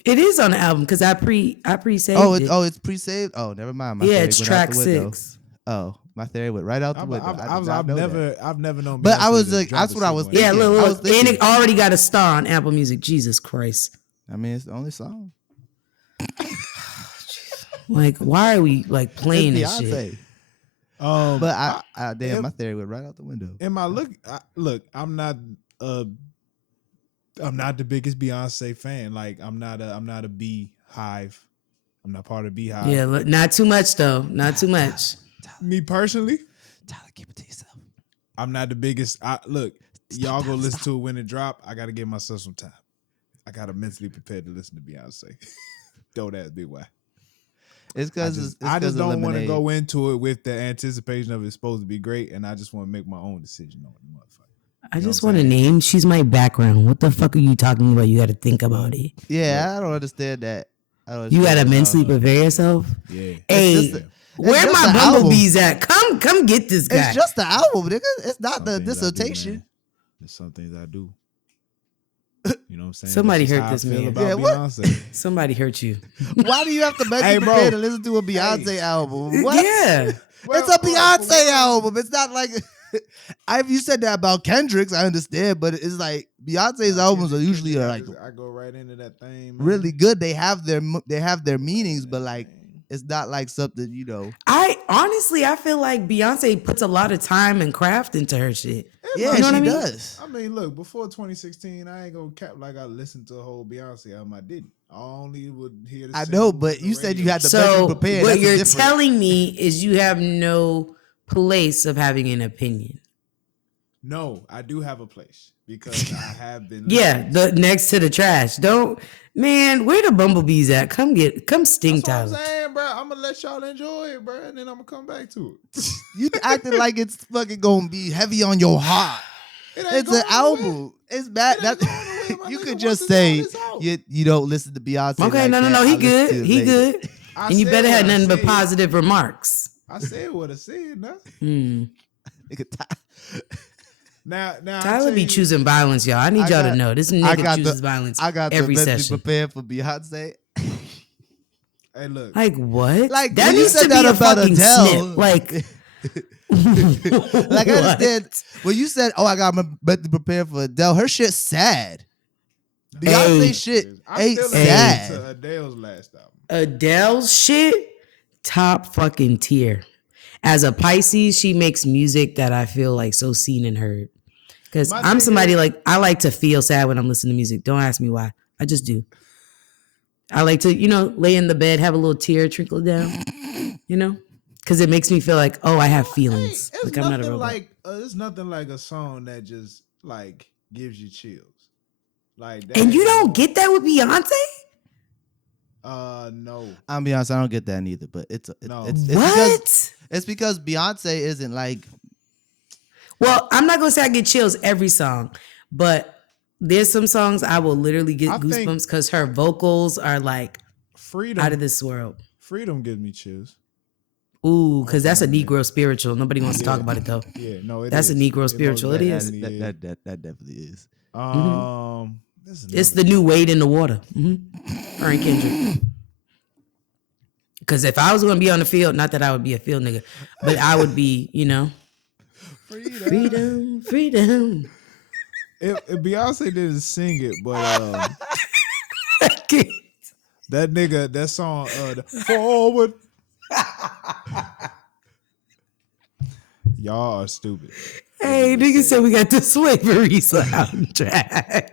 It is on the album because I pre-saved it. It's pre-saved. Oh, never mind. My yeah, theory it's went track out the window. 6. Oh, my theory went right out the window. I've never known. But I Beyonce was to like, drop that's a what I was single. Yeah, thinking. look, I was look. And thinking. it already got a star on Apple Music. Jesus Christ. I mean, it's the only song. Like, why are we like playing It's this Beyonce. shit? But if- my theory went right out the window. In my look, I'm not the biggest Beyonce fan. Like I'm not a beehive. I'm not part of beehive. Yeah, look, not too much though. Not too much. Me personally, Tyler, keep it to yourself. I'm not the biggest. Y'all go listen to it when it drop. I gotta give myself some time. I gotta mentally prepare to listen to Beyonce. Don't ask me why. It's because I just don't want to go into it with the anticipation of it's supposed to be great, and I just want to make my own decision on it, motherfucker. I You know just what want I'm a saying? name. She's my background. What the fuck are you talking about? You got to think about it. Yeah, I don't understand that. You got to mentally prepare yourself. Yeah. Hey, just where just my the album. bumblebees at? Come get this guy. It's just the album, nigga. It's not Some the things I do, dissertation. man. There's some things I do. You know what I'm saying? Somebody That's just hurt how this I feel man. about Yeah, what? Beyonce. Somebody hurt you. Why do you have to mentally Hey, bro. prepare to listen to a Beyonce album? What? Yeah. It's a Beyonce album. It's not like if you said that about Kendrick's, I understand, but it's like Beyonce's albums are usually like I go right into that thing. Man. really good. They have their meanings, but like it's not like something, you know. I feel like Beyonce puts a lot of time and craft into her shit. Yeah, You know what she I mean? does. I mean, look, before 2016, I ain't gonna cap like I listened to a whole Beyonce album. I didn't. I only would hear the I singles know, on but the you said you radio. had to So mentally prepare. what That's you're different. telling me is you have no place of having an opinion. No, I do have a place because I have been. Yeah, the next to the trash. Don't, man. Where the bumblebees at? Come sting That's what I'm Tyler. saying, bro. I'm gonna let y'all enjoy it, bro, and then I'm gonna come back to it. You acting like it's fucking gonna be heavy on your heart. It ain't It's going an album. nowhere. It's bad. It ain't That, going nowhere, my you nigga. could Once just it's say out, it's out. you don't listen to Beyonce. Okay, like no, that. he I'll listen to good. it He later. good. I And you said better what have I nothing but said. positive remarks. I said what I said. Now, Hmm. Nigga, now, I Tyler tell be you- choosing violence, y'all. I need y'all to know this nigga chooses violence I got every to mentally session. prepare for Beyonce. Hey, look. Like what? Like that when you needs said to that be a about fucking Adele. snip. Like, Like I what? understand when you said, "Oh, I got to prepare for Adele." Her shit's sad. Beyonce Hey. shit I ain't still sad. listen to Adele's last album. Adele's shit, top fucking tier. As a Pisces, she makes music that I feel like so seen and heard. Because My I'm thing somebody is- like, I like to feel sad when I'm listening to music. Don't ask me why. I just do. I like to, lay in the bed, have a little tear trickle down, because it makes me feel like, oh, I have feelings. Hey, it's Like I'm not a nothing robot. like it's nothing like a song that just like gives you chills. Like that And ain't you no- don't get that with Beyonce? No. I'm be honest, I don't get that neither. But No. it's because Beyonce isn't like. Well, I'm not gonna say I get chills every song, but there's some songs I will literally get I think- goosebumps because her vocals are like Freedom. out of this world. Freedom gives me chills. Ooh, because that's a Negro spiritual. Nobody wants to talk about it though. Yeah, no, that's a Negro spiritual. It is. That definitely is. It's the new Wade in the water. Her and Kendrick. Because if I was going to be on the field, not that I would be a field nigga, but I would be, freedom. If Beyonce didn't sing it, but that nigga, that song, forward. Y'all are stupid. Hey, nigga said we got the slavery soundtrack.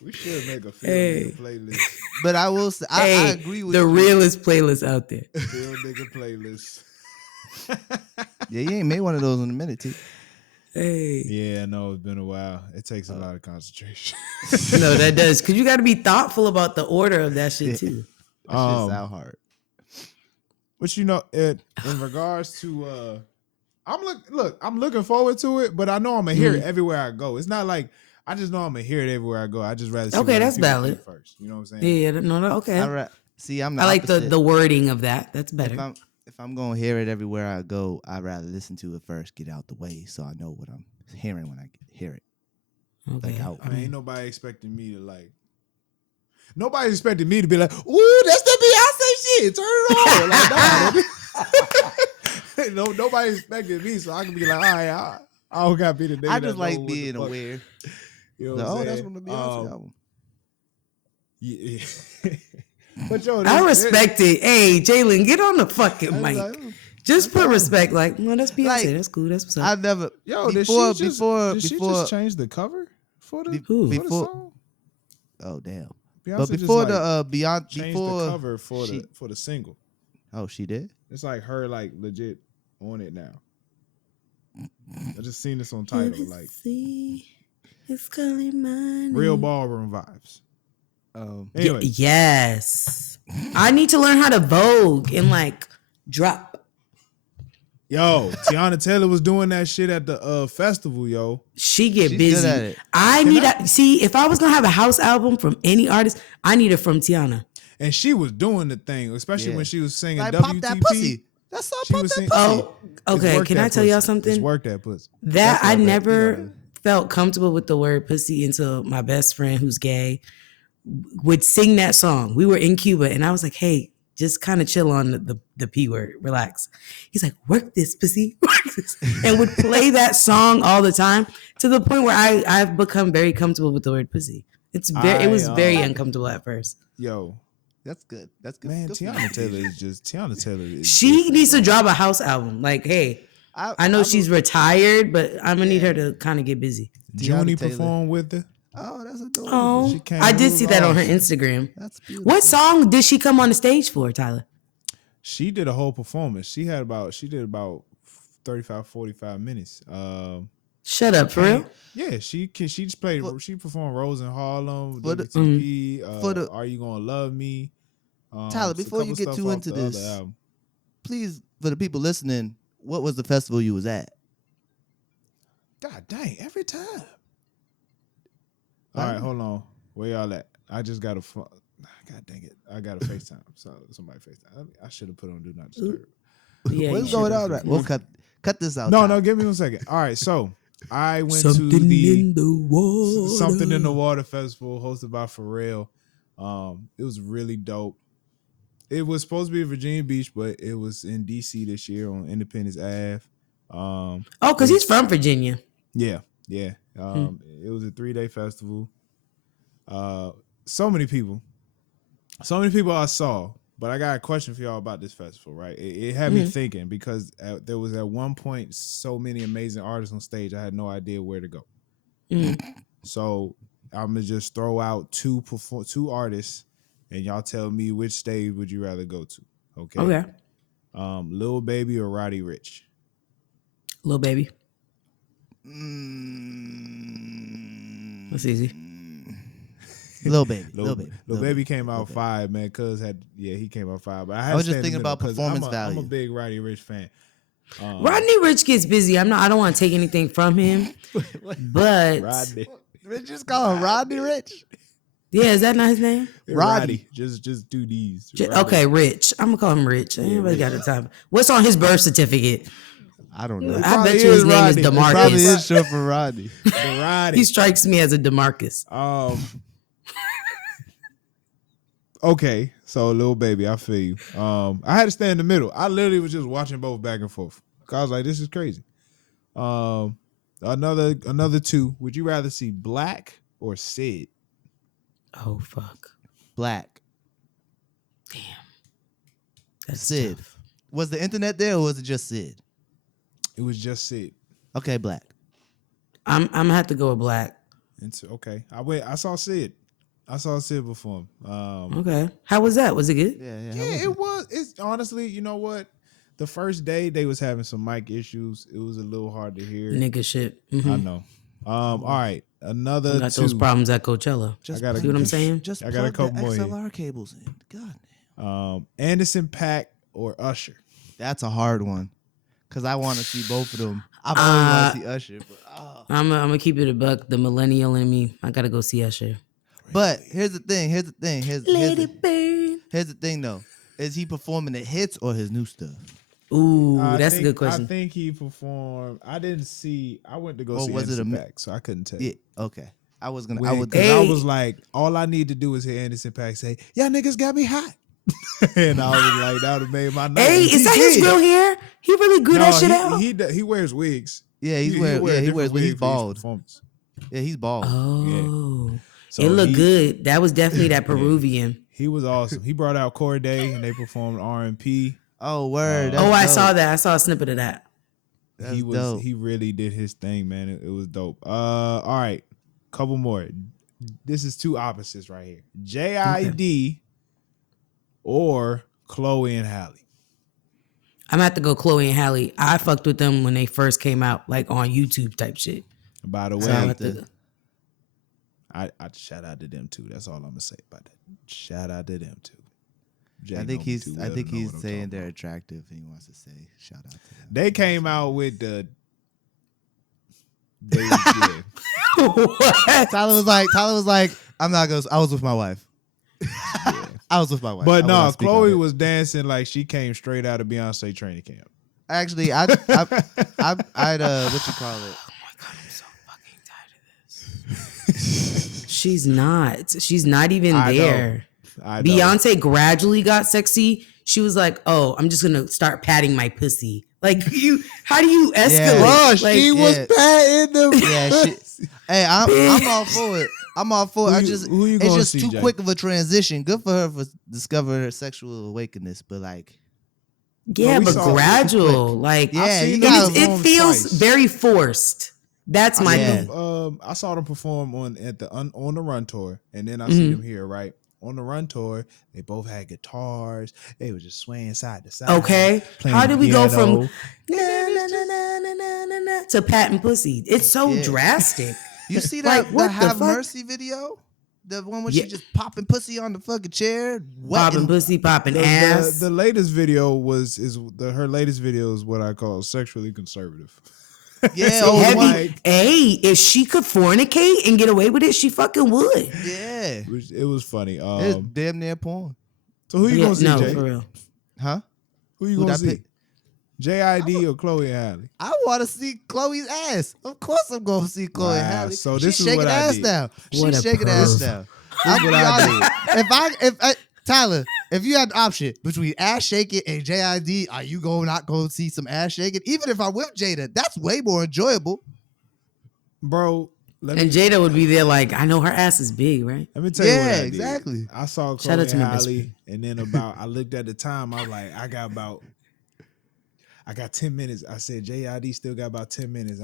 We should make a field nigga playlist. But I will say, I agree with the you. realest playlist out there. Field nigga playlist. Yeah, you ain't made one of those in a minute, too. Hey. Yeah, I know it's been a while. It takes a lot of concentration. No, that does. Because you got to be thoughtful about the order of that shit, too. That shit sound hard. But in regards to I'm looking forward to it, but I know I'm gonna hear it everywhere I go. It's not like I just know I'm gonna hear it everywhere I go. I just rather see that's valid first. You know what I'm saying? Yeah, no, okay. I'm I like the wording of that. That's better. If I'm gonna hear it everywhere I go, I'd rather listen to it first, get out the way, so I know what I'm hearing when I hear it. Okay. Ain't nobody expecting me to like. Nobody's expecting me to be like, "Ooh, that's the Beyonce shit. Turn it on." Like, nobody's expecting me, so I can be like, "All right, I don't got to be the nigga." I just like being aware. You know what that's from the Beyonce album. Yeah. But I respect it. Hey, Jalen, get on the fucking mic. Just put respect. Like, no, that's Beyonce. Like, that's cool. That's what's up. I never. Did she just change the cover for the song? Oh damn. Beyonce but before the Beyonce changed the cover for the single. Oh, she did? It's like her like legit on it now. I just seen this on Tidal, like it's calling mine. Real ballroom vibes. Anyway. Yes. I need to learn how to Vogue and like drop. Yo, Tiana Taylor was doing that shit at the festival, yo. She's busy. Good at it. I need to see if I was gonna have a house album from any artist, I need it from Tiana. And she was doing the thing, especially when she was singing like, WTP. Pop That Pussy. That's so Pop That Pussy. Oh, okay. Can I tell y'all something? It's work that pussy. That I never felt comfortable with the word pussy until my best friend, who's gay, would sing that song. We were in Cuba, and I was like, "Hey, just kind of chill on the P word, relax." He's like, "Work this pussy," work this, and would play that song all the time to the point where I've become very comfortable with the word pussy. It was very uncomfortable at first. Yo. That's good. That's good. Man, good Tiana Taylor is she needs to drop a house album. Like, hey, I know she's retired, but I'm gonna need her to kind of get busy. Joni performed with her. Oh, that's adorable. Oh, I did see that on her Instagram. That's beautiful. What song did she come on the stage for, Tyler? She did a whole performance. She did about 35, 45 minutes. Shut up, for real? Yeah, she performed Rose in Harlem, WTP, Are You Gonna Love Me? Tyler, before you get too into this, please, for the people listening, what was the festival you was at? God dang, every time. All right, hold on. Where y'all at? I just got God dang it. I got a FaceTime. So somebody FaceTime. I should have put on Do Not Disturb. Yeah, what's going on? Right? We'll cut this out. No, give me 1 second. All right, so I went Something to the in the Water. Something in the Water Festival hosted by Pharrell. It was really dope. It was supposed to be in Virginia Beach, but it was in DC this year on Independence Ave. Because he's from Virginia. Yeah. It was a 3-day festival. So many people I saw, but I got a question for y'all about this festival, right? It had me thinking because there was at one point so many amazing artists on stage, I had no idea where to go. So I'm gonna just throw out two artists, and y'all tell me which stage would you rather go to? Okay. Lil Baby or Roddy Ricch? Lil Baby. That's easy. Lil Baby. Lil Baby came out 5, man. He came out 5. But I was just thinking about performance value. I'm a big Roddy Ricch fan. Rodney Ricch gets busy. I don't want to take anything from him, but Rodney. Rich just call him Rodney Ricch. Yeah, is that not his name? Roddy. Just do these. Okay, Rich. I'm gonna call him Rich. Anybody got the time? What's on his birth certificate? I don't know. I bet you his name is Roddy. It probably DeMarcus. is short for Roddy. The Roddy. He strikes me as a DeMarcus. Okay, so little baby, I feel you. I had to stay in the middle. I literally was just watching both back and forth. Cause I was like, this is crazy. Another two. Would you rather see Black or Sid? Oh fuck. Black. Damn. That's Sid. tough. Was the internet there or was it just Sid? It was just Sid. Okay, Black. I'm gonna have to go with Black. Okay. I saw Sid. I saw Sid perform. Okay. How was that? Was it good? Yeah, it was. It's honestly, you know what? The first day they was having some mic issues. It was a little hard to hear. Nigga shit. I know. All right. Another Got two. those problems at Coachella. I gotta- See what I'm saying? Just I got a plug couple the more here. XLR cables in. God. Anderson .Paak or Usher? That's a hard one. Because I want to see both of them. I've always wanted to see Usher. But, I'm gonna keep it a buck. The millennial in me. I gotta go see Usher. But here's the thing. Here's Let it burn. the thing, though. Is he performing the hits or his new stuff? Ooh, I that's a think- good question. I think he performed. I didn't see. I went to go Or see was it Anderson a- .Paak, so I couldn't tell. Yeah. Okay. I was gonna. Because I was like, all I need to do is hear Anderson .Paak say, "Y'all niggas got me hot," and I was like, that would have made my night. Hey, And is he that his did. real hair? He really grew that shit out. He wears wigs. Yeah, he wears wears. different He's wigs for each bald. performance. Yeah, he's bald. Oh, So it looked he- good. That was definitely that Peruvian. He was awesome. He brought out Corday and they performed R&P. Oh, word. Oh, I That's saw dope. that. I saw a snippet of that. That's He was dope. he really did his thing, man. It was dope. All right, couple more. This is two opposites right here. JID or Chloe and Halle. I'm gonna have to go Chloe and Halle. I fucked with them when they first came out, like on YouTube type shit. By the So I'm way, gonna have to go. I shout out to them too. That's all I'm gonna say about that. Shout out to them too. Jay I know think me he's. too I well to think know he's what I'm saying talking they're about. attractive, and he wants to say shout out to them. They came out with the. Yeah. What? Tyler was like, I'm not gonna. I was with my wife. I was with my wife. But I will no, not speak on Chloe it. was dancing like she came straight out of Beyonce training camp. Actually, I'd what you call it? Oh my god, I'm so fucking tired of this. She's not even I know. there. I know. Beyonce gradually got sexy. She was like, "Oh, I'm just gonna start patting my pussy." Like how do you escalate? Bro, Like, she was yeah. patting them. Yeah, she, hey, I'm all for it. I'm all for it. Who you It's gonna just see, too Jay? quick of a transition. Good for her for discovering her sexual awakeness, but like, yeah, we but saw it gradual. Like, yeah, seen you them gotta. it perform feels twice. very forced. That's my Yeah. thing. I saw them perform on the Run tour, and then I see them here. Right on the Run tour, they both had guitars. They were just swaying side to side. Okay, playing how did we go piano. from na, na, na, na, na, na, na, na, to patting pussy? It's so Yeah. drastic. You see Like, that what the the Have fuck? Mercy video? The one where Yeah. she just popping pussy on the fucking chair, Popping wetting. pussy, popping The ass. latest video her latest video is what I call sexually conservative. Yeah, So, oh, Heavy. like, Hey, if she could fornicate and get away with it, she fucking would. Yeah, it was funny. it's damn near porn, So who you Yeah, gonna see, no, Jay? for real. huh? Who you Who'd gonna I see? pick? JID or Chloe and Halle? I want to see Chloe's ass. Of course, I'm going to see Chloe Wow, Halle. so She's this is shaking what I ass did. now. What She's a shaking ass perv. now. I'll be what I honest. If Tyler, if you had the option between ass shaking and JID, are you not going to see some ass shaking? Even if I'm with Jada, that's way more enjoyable. Bro, let And me Jada would be there like, I know her ass is big, right? tell you what I Yeah, did. exactly. I saw Shout out Chloe to and my best Halle, and then I looked at the time. I was like, I got 10 minutes. I said, JID still got about 10 minutes.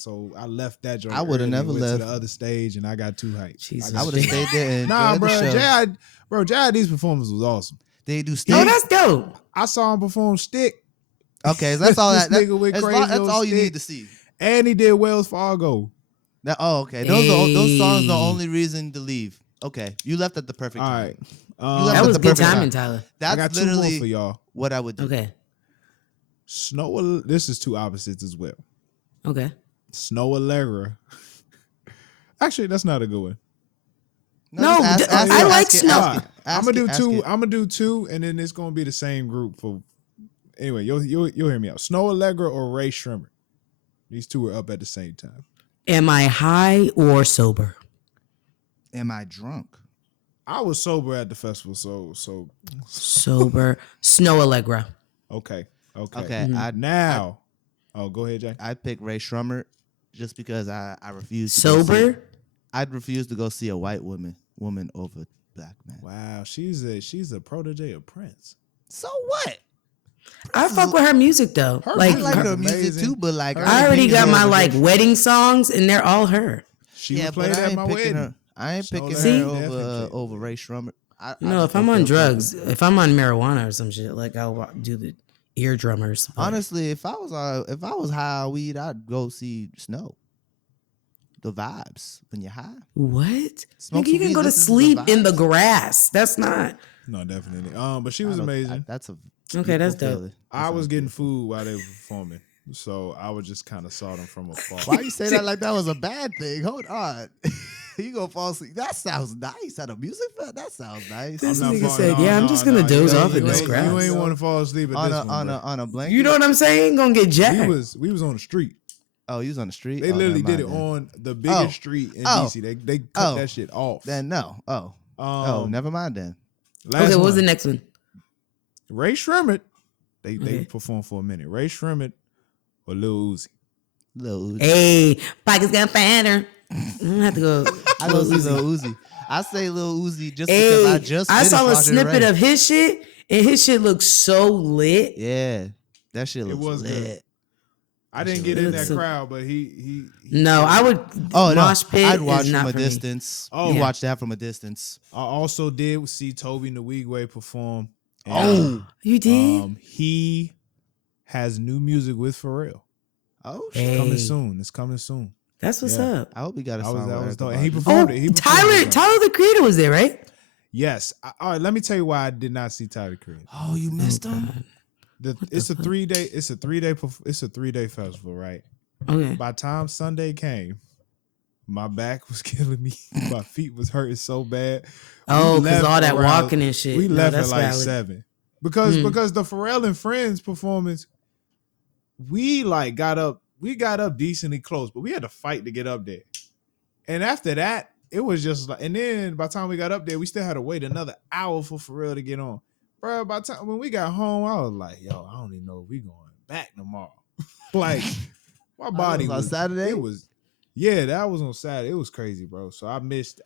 So I left that joint. I would've early and never went left. to the other stage, and I got too hyped. Jesus. I would have stayed there and Nah, enjoyed the show. JID's performance was awesome. They do No, still. that's dope. I saw him perform Stick, Okay, so that's all This that. nigga went That's, crazy that's on all you stick. need to see. and he did Wells Fargo. Okay. Those songs Hey. the only reason to leave. Okay, you left at the perfect All time. right. left That at was the good perfect timing, time. Tyler. I got That's two more literally for y'all. what I would do. Okay. This is two opposites as well. Okay. Snow Allegra. Actually, that's not a good one. No, just I like it, Snow. ask it, I'm ask gonna do it, two. ask it. I'm gonna do two, and then it's gonna be the same group for. Anyway, you'll hear me out. Snow Allegra or Ray Shrimmer. These two were up at the same time. Am I high or sober? Am I drunk? I was sober at the festival, so Sober. Snow Allegra. okay. Okay, Now, go ahead, Jay. I'd pick Ray Shrummer just because I refuse to Sober. I'd refuse to go see a white woman over black man. Wow, she's a protege of Prince. So what? I fuck with her music though. Her Like I like her music amazing. too, but like I already got my like wedding songs, and they're all her. She was played at my wedding. I ain't picking See? her over Ray Shrummer. You know, if I'm on drugs, if I'm on marijuana or some shit, like I'll do the eardrummers. but- Honestly, if I was high on weed, I'd go see Snow. The vibes when you're high. What? Smoke Nigga, you some can weed, go to listen to sleep the in the vibes. grass. That's not No, definitely. But she was amazing. That's a okay. That's beautiful dope. feeling. I was getting food while they were performing, so I was just kind of saw them from afar. Why you say that like that was a bad thing? Hold on. You gonna fall asleep? That sounds nice. At a music fest, that sounds nice. This I'm not nigga falling- said, "Yeah, I'm just gonna doze you off ain't- in this you grass." ain't- You ain't want to fall asleep at on this a one. bro. on a blanket. You know what I'm saying? Gonna get jacked. We was on the street. Oh, you was on the street. They Oh, literally never did it mind then. on the biggest street in Oh. DC. They cut Oh. that shit off. Then no. Oh, never mind then. Last Okay, what was one. the next one? Ray Shremmett. They Okay. performed for a minute. Ray Shremmett or Lil Uzi. Lil Uzi. Hey, pockets got fatter. I'm gonna have to go. I go see Lil Uzi. I say Lil Uzi just because Hey, I just I finished saw a watching snippet Ray. of his shit, and his shit looks so lit. Yeah, that shit looks was lit. good. I That didn't shit get in looks that so- crowd, but he No, I would. Oh no, Mosh pit I'd watch is from not a for me. distance. Oh. You Yeah. watch that from a distance. I also did see Toby Nwigwe perform. Oh. You did? He has new music with Pharrell. Oh Hey. shit! Coming soon. It's coming soon. That's what's yeah. up. I hope he got a That song. was with dope. Erykah And he Badu. performed Oh, it. He performed it. Tyler the Creator was there, right? Yes. All right. Let me tell you why I did not see Tyler Creator. Oh, you missed him. It's a 3-day. It's a 3-day festival, right? Okay. By the time Sunday came, my back was killing me. My feet was hurting so bad. Oh, We because left all that around- walking and shit. We No, left at that's like valid. 7 because Mm. the Pharrell and Friends performance. We got up decently close, but we had to fight to get up there. And after that, it was just like, and then by the time we got up there, we still had to wait another hour for Pharrell to get on. Bro, by the time when we got home, I was like, yo, I don't even know if we going back tomorrow. Like, my body was on Saturday? It was, yeah, that was on Saturday. It was crazy, bro. So I missed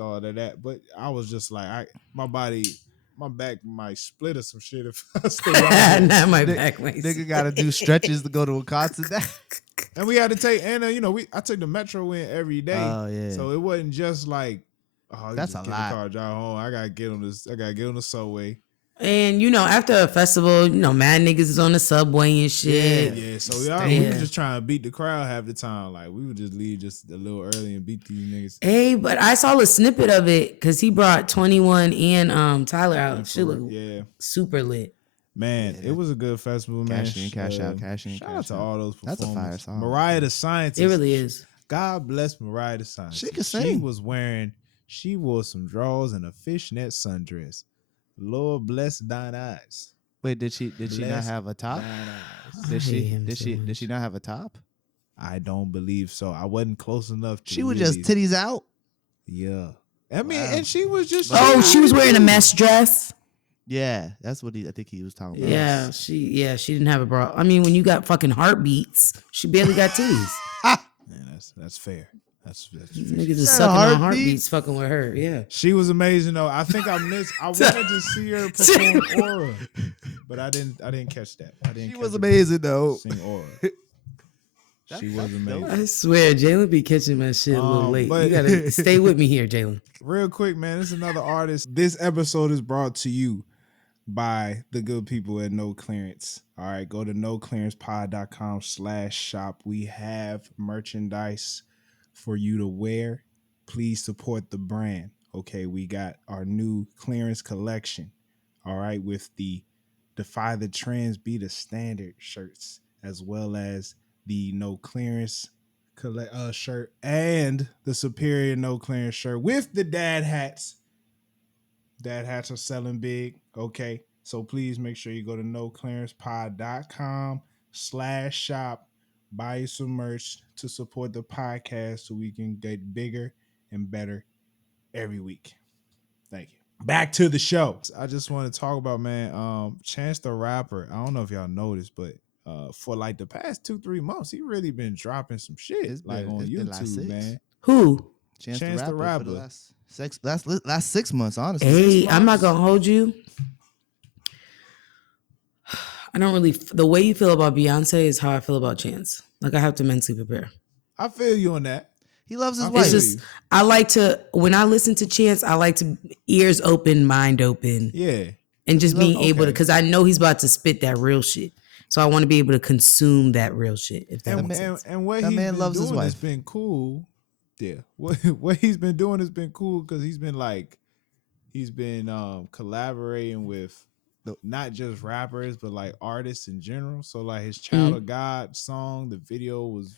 all of that. But I was just like, my back might split or some shit if I stay out. Not my Nick- back, mate. Nigga got to do stretches to go to a concert. And we had to take, and I took the metro in every day. Oh yeah. So it wasn't just like, you That's just a get lot. the car, drive home. I gotta get on this. I gotta get on the subway. And after a festival, mad niggas is on the subway and shit. Yeah. So we Damn. were just trying to beat the crowd half the time. Like we would just leave just a little early and beat these niggas. Hey, but I saw a snippet of it because he brought 21 and Tyler out. Shit look Yeah, super lit. man, Yeah. it was a good festival, man. Cash in, cash out, cash in, Shout out cash to out. all those That's a fire performers. song. Mariah the Scientist. It really is. God bless Mariah the Scientist. She can She sing. She wore some drawers and a fishnet sundress. Lord bless thine eyes. Wait, did she not Bless have a top? thine eyes. Did I she hate him did so she much. did she not have a top? I don't believe so. I wasn't close enough to She was just really- titties out. Yeah. I mean, Wow. and she was just Oh, she was wearing a mesh dress. Yeah, that's what I think he was talking about. Yeah, she didn't have a bra. I mean, when you got fucking heartbeats, she barely got titties. Man, that's fair. That's These fair. niggas is Said sucking on heartbeats? heartbeats, fucking with her. Yeah. She was amazing though. I think I wanted to see her perform Aura, but I didn't catch that. I didn't She catch was her amazing though. Sing Aura. She was that's amazing. I swear, Jalen be catching my shit a little late. but- You gotta stay with me here, Jalen. Real quick, man, this is another artist. This episode is brought to you by the good people at No Clearance. All right, go to noclearancepod.com/shop. We have merchandise for you to wear. Please support the brand. Okay, we got our new clearance collection. All right, with the Defy the Trends, Be the Standard shirts, as well as the No Clearance shirt and the Superior No Clearance shirt with the dad hats. Dad hats are selling big. Okay. So please make sure you go to noclearancepod.com/shop. Buy you some merch to support the podcast so we can get bigger and better every week. Thank you. Back to the show. I just want to talk about, man, Chance the Rapper. I don't know if y'all noticed, but for like the past 2-3 months, he really been dropping some shit on YouTube, man. Who? Chance the Rapper. For the last 6 months, honestly. Hey, I'm not gonna hold you. I don't really. The way you feel about Beyonce is how I feel about Chance. Like I have to mentally prepare. I feel you on that. He loves his wife. It's just I like to when I listen to Chance, I like to ears open, mind open. Yeah. And just being able to, because I know he's about to spit that real shit. So I want to be able to consume that real shit. If that makes sense. And what he's been doing has been cool. Yeah. What he's been doing has been cool because he's been collaborating with not just rappers, but like artists in general. So like his Child of God song, the video was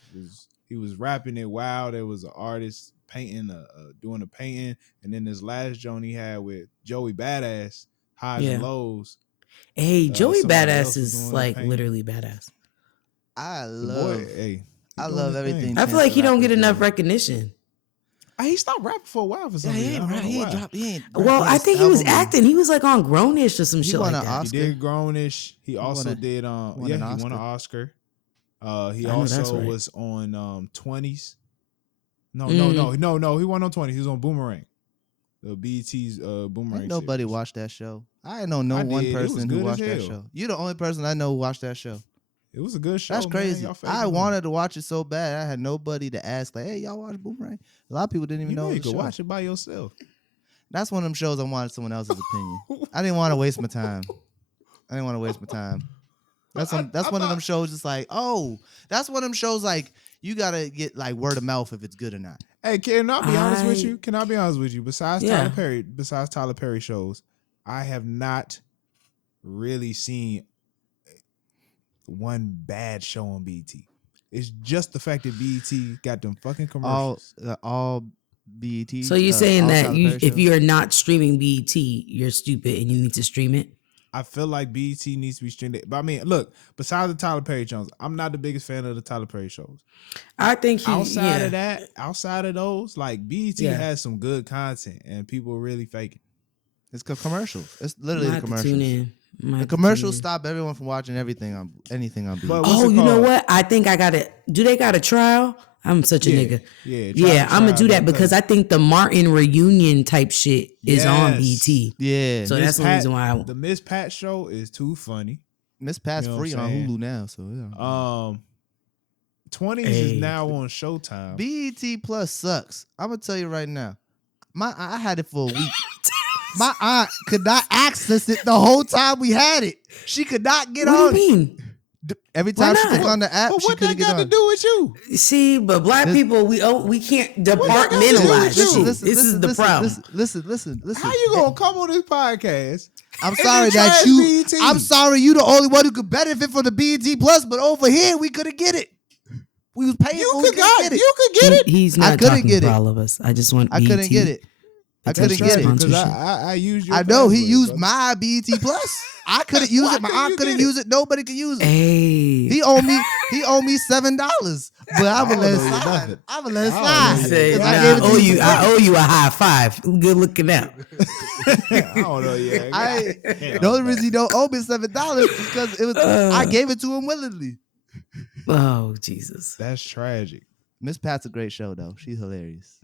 he was rapping it while there was an artist painting, doing a painting. And then this last joint he had with Joey Badass, Highs and Lows. Hey, Joey Badass is like literally badass. I love everything. I feel like he don't get enough recognition. He stopped rapping for a while for some reason. Well, I think he was acting. He was like on Grownish or some shit like that. He did Grownish. He also did he won an Oscar. He also was on 20s. No. He wasn't on 20s. He was on Boomerang. The BET's Boomerang. Ain't nobody series. watched that show. I know one person who watched that show. You're the only person I know who watched that show. It was a good show. That's crazy. Man. I wanted to watch it so bad. I had nobody to ask. Like, hey, y'all watch Boomerang? A lot of people didn't even know. You could watch it by yourself. That's one of them shows I wanted someone else's opinion. I didn't want to waste my time. That's one of them shows. It's like, that's one of them shows. Like, you gotta get like word of mouth if it's good or not. Hey, can I be honest with you? Besides Tyler Perry shows, I have not really seen one bad show on BET. It's just the fact that BET got them fucking commercials. All BET. So you're saying that if you're not streaming BET, you're stupid and you need to stream it? I feel like BET needs to be streamed. But I mean, look, besides the Tyler Perry shows, I'm not the biggest fan of the Tyler Perry shows. I think outside of those, like BET has some good content and people really faking. It's commercials. It's literally the commercials. The commercials stop everyone from watching anything on BET. Oh, you know what? I think I got it. Do they got a trial? I'm such a nigga. Yeah, I'm gonna do that because I think the Martin reunion type shit is on BET. Yeah. So that's the reason why the Miss Pat show is too funny. Miss Pat's free on Hulu now, so yeah. 20s is now on Showtime. BET Plus sucks. I'm gonna tell you right now. I had it for a week. My aunt could not access it the whole time we had it. She could not get on. What do you mean? Every time she clicked on the app, she couldn't get on. What that got to do with you? See, but black people, we can't departmentalize shit. This is the problem. Listen. How you gonna come on this podcast? I'm sorry I'm sorry you the only one who could benefit from the BET Plus, but over here we couldn't get it. We was paying. You could get it. He's not talking for all of us. I just want. I couldn't get it. I couldn't get it because I used your. I know he used my BET Plus. I couldn't use it. My aunt couldn't use it. Nobody could use it. Hey, he owed me $7, but I would let it slide. I would let it slide. I owe you a high five. Good looking out. I don't know. Yeah, the only reason he don't owe me $7 is because it was I gave it to him willingly. Oh Jesus, that's tragic. Miss Pat's a great show though. She's hilarious.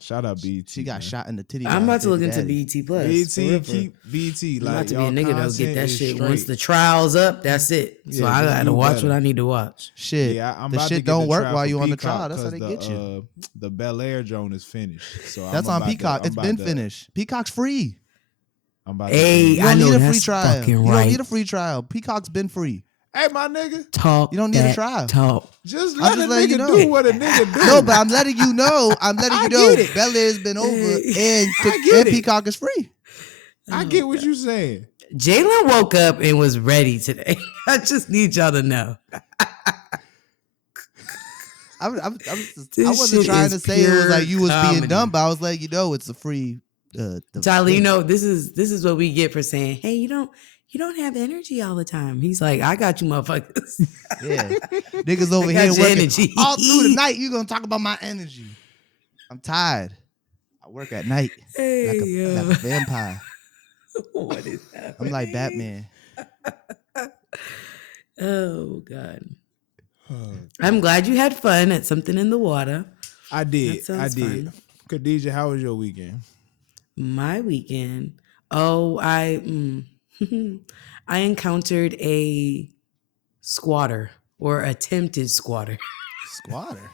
Shout out BET. She got shot in the titty. I'm about to look into BET Plus. Keep BET. Like, about to be a nigga that'll get that shit. Straight. Once the trial's up, that's it. So I gotta watch what I need to watch. Shit. Yeah, I'm the about shit to don't work Peacock while you on the trial. That's how they get you. The Bel Air drone is finished. So that's on Peacock. It's been finished. Peacock's free. I'm about you don't need a free trial. You don't need a free trial. Peacock's been free. Hey, my nigga. Talk. You don't need a trial. Talk. Just let a nigga do what a nigga do. No, but I'm letting you know. Bel Air's been over and Peacock is free. I get what you're saying. Jalen woke up and was ready today. I just need y'all to know. I This wasn't shit trying is to say it was like you was being comedy. dumb, but I was like, it's a free. Tyler, this is what we get for saying, hey, you don't have energy all the time. He's like, I got you, motherfuckers. Yeah, niggas over I got here your working energy. all through the night. You gonna talk about my energy? I'm tired. I work at night Hey, like a vampire. What is happening? I'm like Batman. Oh God. I'm glad you had fun at something in the water. I did. That sounds fun. Khadijah, how was your weekend? My weekend. Oh, I encountered a squatter or attempted squatter. Squatter.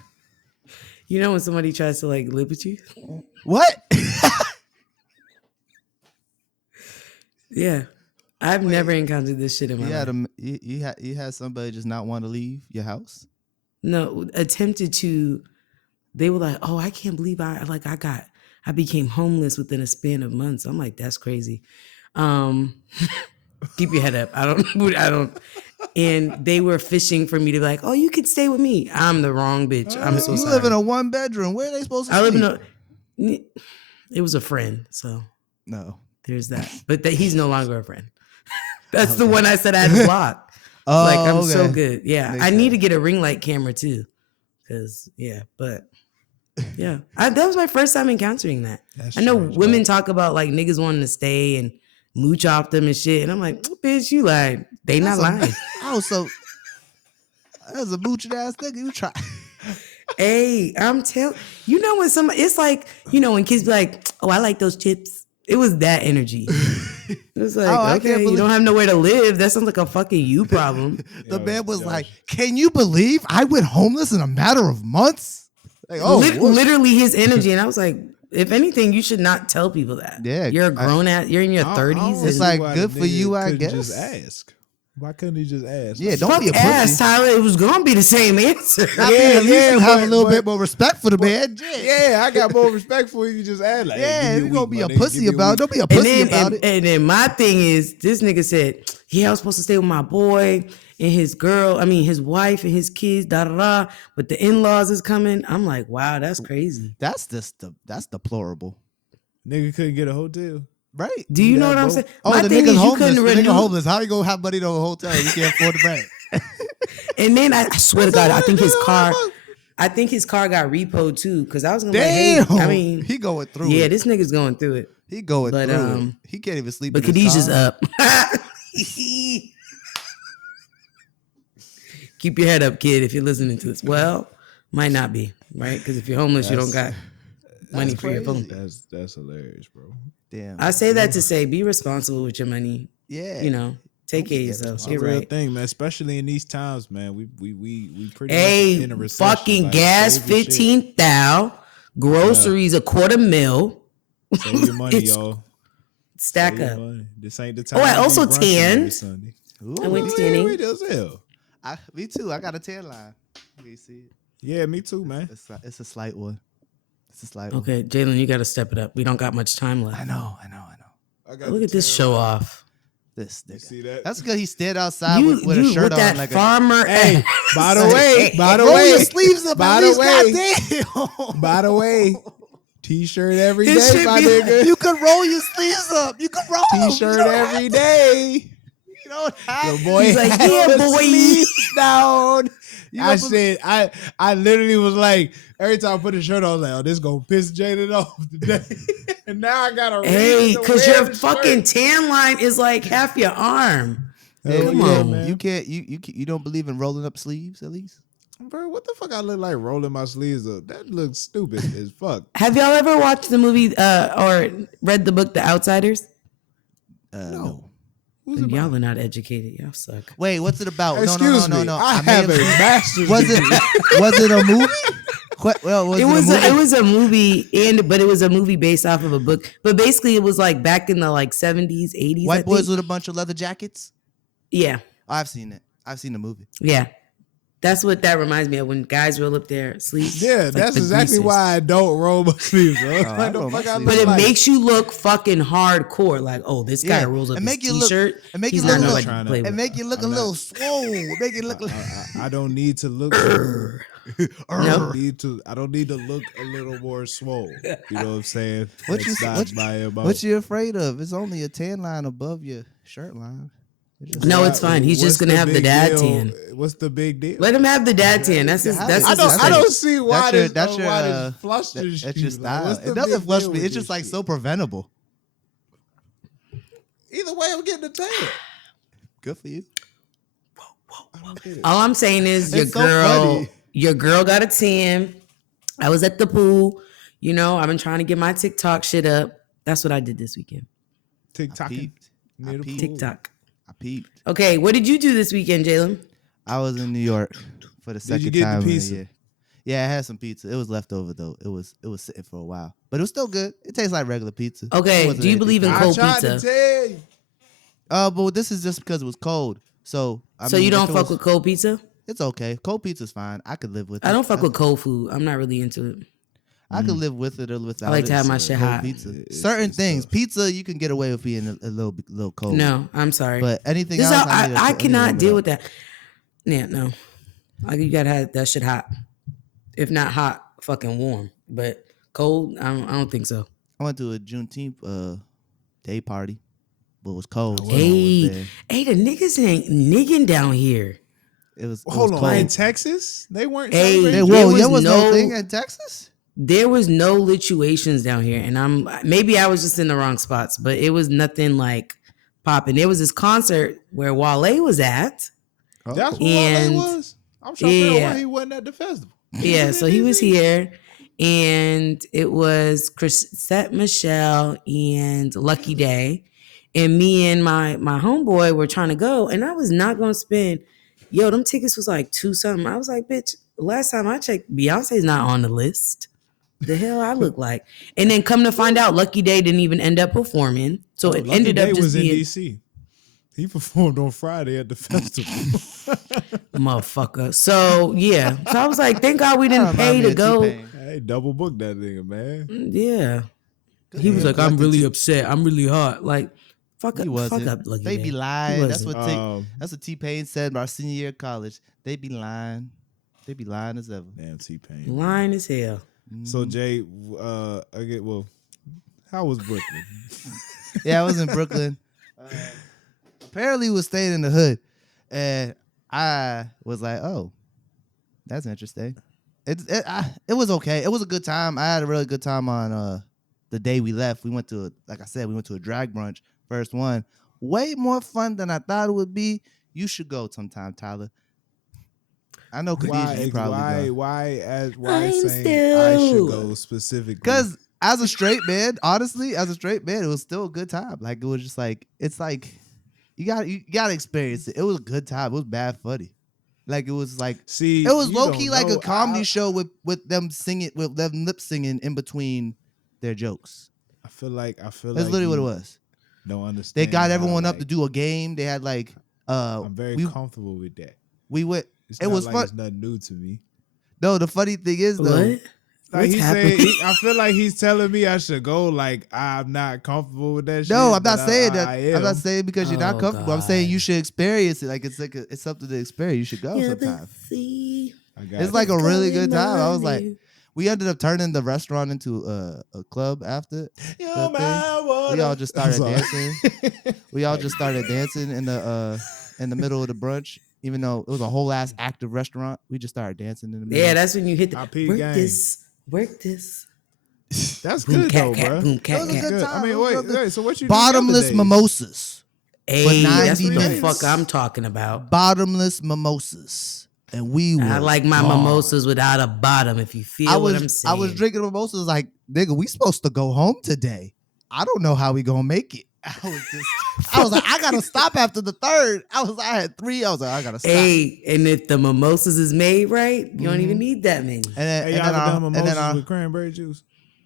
You know when somebody tries to like live with you? What? Yeah. I've never encountered this shit in my life. You had somebody just not want to leave your house? No, attempted to. They were like, "Oh, I can't believe I became homeless within a span of months." I'm like, "That's crazy." Keep your head up. I don't. And they were fishing for me to be like, "Oh, you could stay with me." I'm the wrong bitch. I'm so you sorry. live in a 1-bedroom. Where are they supposed to I live sleep? in a. It was a friend, so No. there's that. But he's no longer a friend. That's the one I said I had to block. Oh, like I'm okay. so good. Yeah, Makes I need sense. to get a ring light camera too, because that was my first time encountering that. That's I know strange, women man. talk about like niggas wanting to stay and mooch off them and shit, and I'm like, bitch, you lying. They not lying. Oh, so that's a mooching ass nigga. You try. Hey, I'm telling you know when somebody, it's like when kids be like, oh, I like those chips. It was that energy. It was like, I can't okay, you don't have nowhere to live. That sounds like a fucking you problem. The man was like, "Can you believe I went homeless in a matter of months?" Like, literally his energy, and I was like, if anything, you should not tell people that. Yeah, you're a grown ass. You're in your 30s. It's like good for you, I guess. Just ask. Why couldn't he just ask? Yeah, don't be a ass, pussy. Tyler. It was gonna be the same answer. At least you have a little bit more respect for the man. Yeah, I got more respect for you. Just ask. Like, Yeah, hey, you gonna be a pussy about it. Don't be a pussy about it. And then my thing is, this nigga said, yeah, I was supposed to stay with my boy and his wife and his kids, but the in-laws is coming. I'm like, wow, that's crazy. That's deplorable. Nigga couldn't get a hotel. Right. Do you know what I'm saying? Oh, my the thing nigga's is, homeless. The nigga renew. homeless. How you gonna have money to a hotel if you can't afford the rent? And then I swear to God, I think his car got repoed too. Because I was gonna Damn. like, hey, I mean, he going through yeah, it. this nigga's going through it. He going through it. He can't even sleep. But in his Khadijah's car. up. Keep your head up, kid, if you're listening to this. Well, might not be, right? Because if you're homeless, you don't got money for your phone. That's hilarious, bro. Damn. I say that to say, be responsible with your money. Yeah. Take care of yourself. It's a Get real right. thing, man. Especially in these times, man. We pretty much in a recession. Fucking like, gas save your shit. 15,000, groceries $250,000. Save your money, y'all. Stack Save your up. money. This ain't the time. Oh, I to be also brunching tanned. every Sunday. I went tanning. Wait, as hell. Me too. I got a tan line. You see it? Yeah, me too, man. It's a slight one. It's a slight one. Okay, Jalen, you got to step it up. We don't got much time left. I know. Look at this show off. This nigga. You see that? That's because he stayed outside with a shirt with on. that Like farmer. Hey, by the way, roll your sleeves up. by At the least, way, goddamn. by the way, t-shirt every His day, shit my be- nigga. You can roll your sleeves up. You can roll them. T-shirt every day. You don't have The boy He's like, had yeah, the boy. sleeves down. You I don't said, I literally was like, every time I put a shirt on, I was like, oh, this gonna piss Jalen off today. And now I gotta Hey, because your the fucking shirt. tan line is like half your arm. Hey, Come you on. can't- You can't. You don't believe in rolling up sleeves at least? Bro, what the fuck I look like rolling my sleeves up? That looks stupid as fuck. Have y'all ever watched the movie or read the book The Outsiders? No. Who's Then it y'all about? are not educated. Y'all suck. Wait, what's it about? Excuse no. me. I may have a seen- master's Was degree. it a movie? Well, was It it a was movie? it was a movie, but it was a movie based off of a book. But basically, it was like back in the 70s, 80s. White boys with a bunch of leather jackets. Yeah, I've seen it. I've seen the movie. yeah. That's what that reminds me of when guys roll up their sleeves. Yeah, It's like that's the exactly greasers. why I don't roll my sleeves, bro. I Like the roll my fuck I sleeves. look But it like. makes you look fucking hardcore. Like, oh, this guy rolls up and his make you look, t-shirt. and make you He's look not a nobody little, to play with. and make you look I'm a not- little swole. Make it look. I don't need to look. Nope. I don't need to look a little more swole. You know what I'm saying? What you- That's not what- my MO. What you afraid of? It's only a tan line above your shirt line. It's just- No, it's fine. He's just What's gonna have the big dad deal? tan. What's the big deal? Let him have the dad tan. That's his. have That's it. his. I aesthetic. don't see why this. that's your, why this flush that- this that's shit. your Like, style. what's the It doesn't big flush deal me. with It's just this like shit? so preventable. Either way, I'm getting the tan. Good for you. I don't get it. All I'm saying is your It's so girl. funny. Your girl got a tan. I was at the pool. You know, I've been trying to get my TikTok shit up. That's what I did this weekend. TikTok. peeped. I peeped. TikTok. I peeped. Okay, what did you do this weekend, Jalen? I was in New York for the second you get the time pizza? in a year. Yeah, I had some pizza. It was left over though. It was sitting for a while, but it was still good. It tastes like regular pizza. It Okay, wasn't do you anything believe in crazy. cold I tried pizza? to tell you. But this is just because it was cold. So So you don't fuck with cold pizza? It's okay. Cold pizza's fine. I could live with it. I don't fuck with cold fold. I'm not really into it. I could live with it or without it. I like to have my shit Cold hot. Pizza. It's- Certain it's things, tough. pizza you can get away with being a little cold. No, I'm sorry. But anything This is else, how- I, need to- I I need to cannot warm it deal up. with that. Yeah, no. Like you gotta have that shit hot. If not hot, fucking warm. But cold, I don't think so. I went to a Juneteenth day party, but it was cold. so I was Hey, there. hey, the niggas ain't nigging down here. It was Hold on, cold. in Texas, they weren't Hey, celebrating. Whoa, there there was was no no- thing in Texas? There was no lituations down here, and maybe I was just in the wrong spots, but it was nothing like popping. There was this concert where Wale was at. That's what And- Wale was. I'm trying to figure out yeah. why he wasn't at the festival. Yeah, so he was here, and it was Chrisette Michelle and Lucky Day, and me and my homeboy were trying to go, and I was not gonna spend. Yo, them tickets was like $2 something. I was like, bitch. Last time I checked, Beyonce's not on the list. The hell I look like, and then come to find out, Lucky Day didn't even end up performing, so it Lucky ended Day up just was in being DC. He performed on Friday at the festival. motherfucker. So yeah, so I was like, thank God we didn't Remind pay me to of go. T-Pain. Hey, double booked that nigga, man. Yeah. He was Yeah, like, I'm Lucky really T- upset. I'm really hot. Like, fuck He up, wasn't. fuck up, Lucky They Day. be He lying. That's wasn't. what T-Pain said our senior year of college. They be lying. They be lying as ever. Damn T-Pain. Lying as hell. So Jay, how was Brooklyn? Yeah, I was in Brooklyn. Apparently, we was staying in the hood, and I was like, "Oh, that's interesting." It was okay. It was a good time. I had a really good time on the day we left. We went to, like I said, we went to a drag brunch. First one, way more fun than I thought it would be. You should go sometime, Tyler. I know Khadijah, you probably go. Why I'm saying I still- should go specifically? Because as a straight man, honestly, as a straight man, it was still a good time. Like it was just like it's like you gotta experience it. It was a good time. It was bad funny. Like it was like see, it was you low don't key like know. a comedy show with them singing with them lip singing in between their jokes. I feel like That's literally what it was. Don't understand. They got how, everyone up like, to do a game. They had like I'm very we comfortable with that. we went. It's It not was like fun. It's nothing new to me. No, the funny thing is though. What? Like What's he happening? said, I feel like he's telling me I should go. Like I'm not comfortable with that. No, shit, I'm not but saying that. I I'm not am. saying because you're not Oh, comfortable. I'm saying God. you should experience it. Like it's something to experience. You should go sometime. I got It's it. like a really good time. I was like, we ended up turning the restaurant into a club after. Yo, the man, thing. what We all up? just I'm started sorry. dancing. We all just started dancing in the middle of the brunch, even though it was a whole ass active restaurant. We just started dancing in the middle. Yeah, that's when you hit the IP work gang. this, work this. That's Boom, good cat, though, cat, bro. boom, cat, That was a cat. good Good. time. I mean, It was wait, good. wait. So what you do Bottomless the other days? mimosas. Hey, 90 that's what the minutes. fuck I'm talking about. Bottomless mimosas, and we. I was like my gone. mimosas without a bottom. If you feel I what I'm was saying, I was drinking mimosas like, nigga, we supposed to go home today. I don't know how we gonna make it. I was like, I gotta stop after the third. I had 3. I was like, I gotta stop. Hey, and if the mimosas is made right, you don't even need that many. And then, Hey, and y'all then, ever our, done and mimosas then our, with cranberry juice?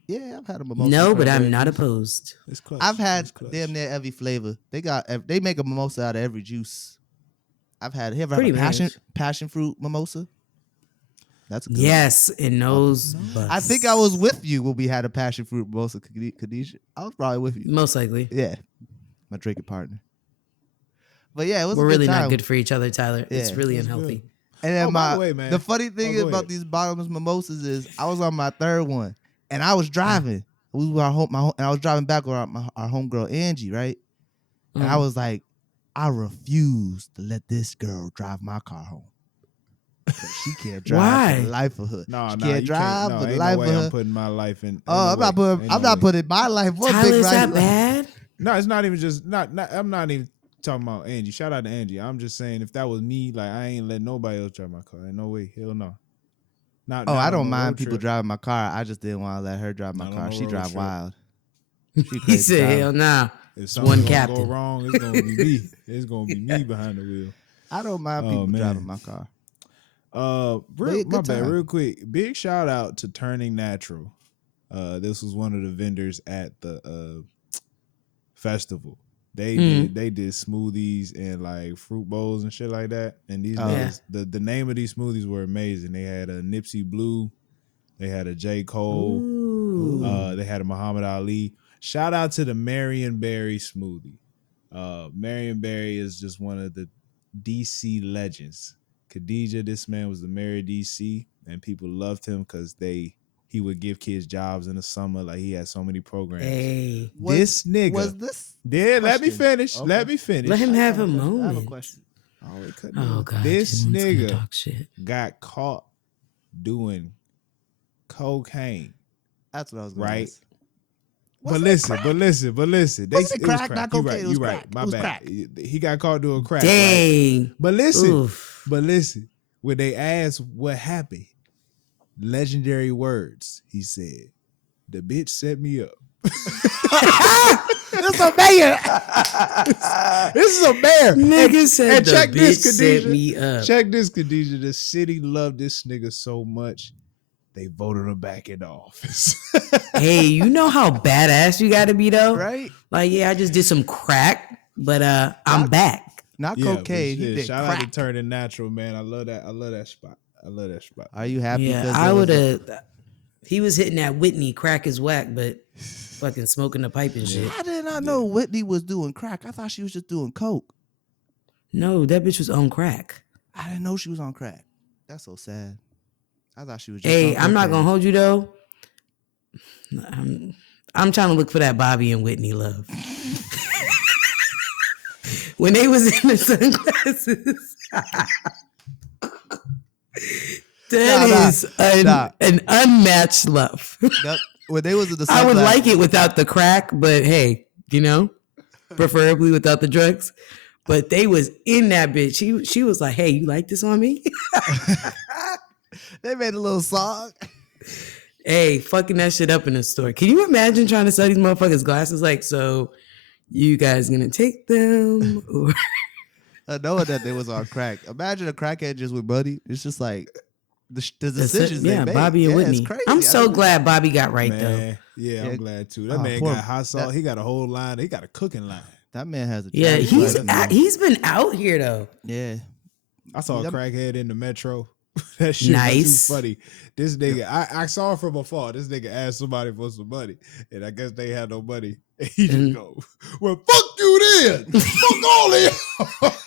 yeah, I've had a mimosa. No, with but I'm cranberry not juice. opposed. It's clutch. I've had It's clutch. damn near every flavor. They make a mimosa out of every juice. I've had. Have Pretty a passion much. passion fruit mimosa. That's a good. Yes, and those. One. I think I was with you when we had a passion fruit mimosa, Khadijah. I was probably with you. Most likely. Yeah, my drinking partner. But yeah, it was. We're a good really time. not good for each other, Tyler. Yeah, it's really unhealthy. Good. And then by the way, man. The funny thing go about ahead. these bottomless mimosas is I was on my third one and I was driving. We were and I was driving back with our homegirl Angie, right? And I was like, I refuse to let this girl drive my car home. She can't drive for the life of her. No, she no, can't drive for the life of her. I'm putting my life in. Oh, I'm not putting my life. Tyler, is that bad? No, it's not even just not. I'm not even talking about Angie. Shout out to Angie. I'm just saying if that was me, like I ain't let nobody else drive my car. Ain't no way. Hell no. I don't mind people driving my car. I just didn't want to let her drive my car. She drive wild. He said, "Hell nah." If something's gonna go wrong, it's gonna be me. It's gonna be me behind the wheel. I don't mind people driving my car. Real quick. Big shout out to Turning Natural. This was one of the vendors at the festival. They did smoothies and like fruit bowls and shit like that. And these niggas, the name of these smoothies were amazing. They had a Nipsey Blue, they had a J. Cole, they had a Muhammad Ali. Shout out to the Marion Berry smoothie. Marion Berry is just one of the DC legends. Khadijah, this man was the mayor of DC, and people loved him because he would give kids jobs in the summer. Like he had so many programs. Hey, this nigga was this? Yeah, let me finish. Okay. Let me finish. Let him have a moment. I have a question. Oh God, this nigga talk shit. got caught doing cocaine. That's what I was going right. to ask. But listen. Was it crack? Not cocaine. You right. My bad. He got caught doing crack. Dang. Right? But listen. When they asked what happened, legendary words, he said, "The bitch set me up." This is a mayor. This is a mayor. Nigga said and the check bitch this, set me up. Check this, Khadijah. The city loved this nigga so much, they voted him back into office. Hey, you know how badass you got to be though, right? Like, yeah, I just did some crack, but I'm back. Not cocaine. He did shout crack. out to Turning Natural, man. I love that spot. Are you happy? Yeah, I would have. He was hitting that Whitney crack is whack, but fucking smoking the pipe and shit. I did not know Whitney was doing crack. I thought she was just doing coke. No, that bitch was on crack. I didn't know she was on crack. That's so sad. I thought she was just Hey, on I'm not cocaine. gonna hold you though. I'm trying to look for that Bobby and Whitney love. When they was in the sunglasses. That is an unmatched love. When they was in the I would sunglasses, like it without the crack, but hey, preferably without the drugs. But they was in that bitch. She was like, "Hey, you like this on me?" They made a little song. Hey, fucking that shit up in the store. Can you imagine trying to sell these motherfuckers glasses? Like, so you guys gonna take them? Or Knowing that they was on crack. Imagine a crackhead just with money. It's just like the decisions they made. Bobby and Whitney. It's crazy. I'm so glad Bobby got right though. Yeah, I'm glad too. That man got hot sauce. He got a whole line. He got a cooking line. That man has a he's been out here though. Yeah. I saw a crackhead in the metro. That shit was too funny. This nigga, I saw him from afar. This nigga asked somebody for some money, and I guess they had no money. And he just go, "Well, fuck you then. Fuck all this. Fuck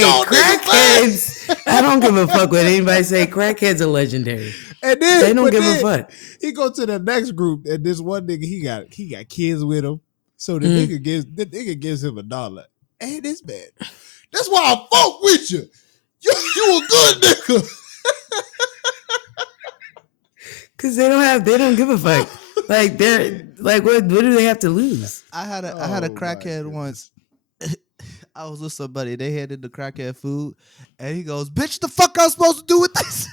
y'all crackheads. I don't give a fuck what anybody say. Crackheads are legendary. And then they don't give a fuck. He go to the next group, and this one nigga, he got kids with him. So the nigga gives him $1. Hey, this man, that's why I fuck with you. You a good nigga. Cause they don't give a fuck. Like they're like, what do they have to lose? I had a crackhead once. I was with somebody. They handed the crackhead food, and he goes, "Bitch, the fuck I'm supposed to do with this?"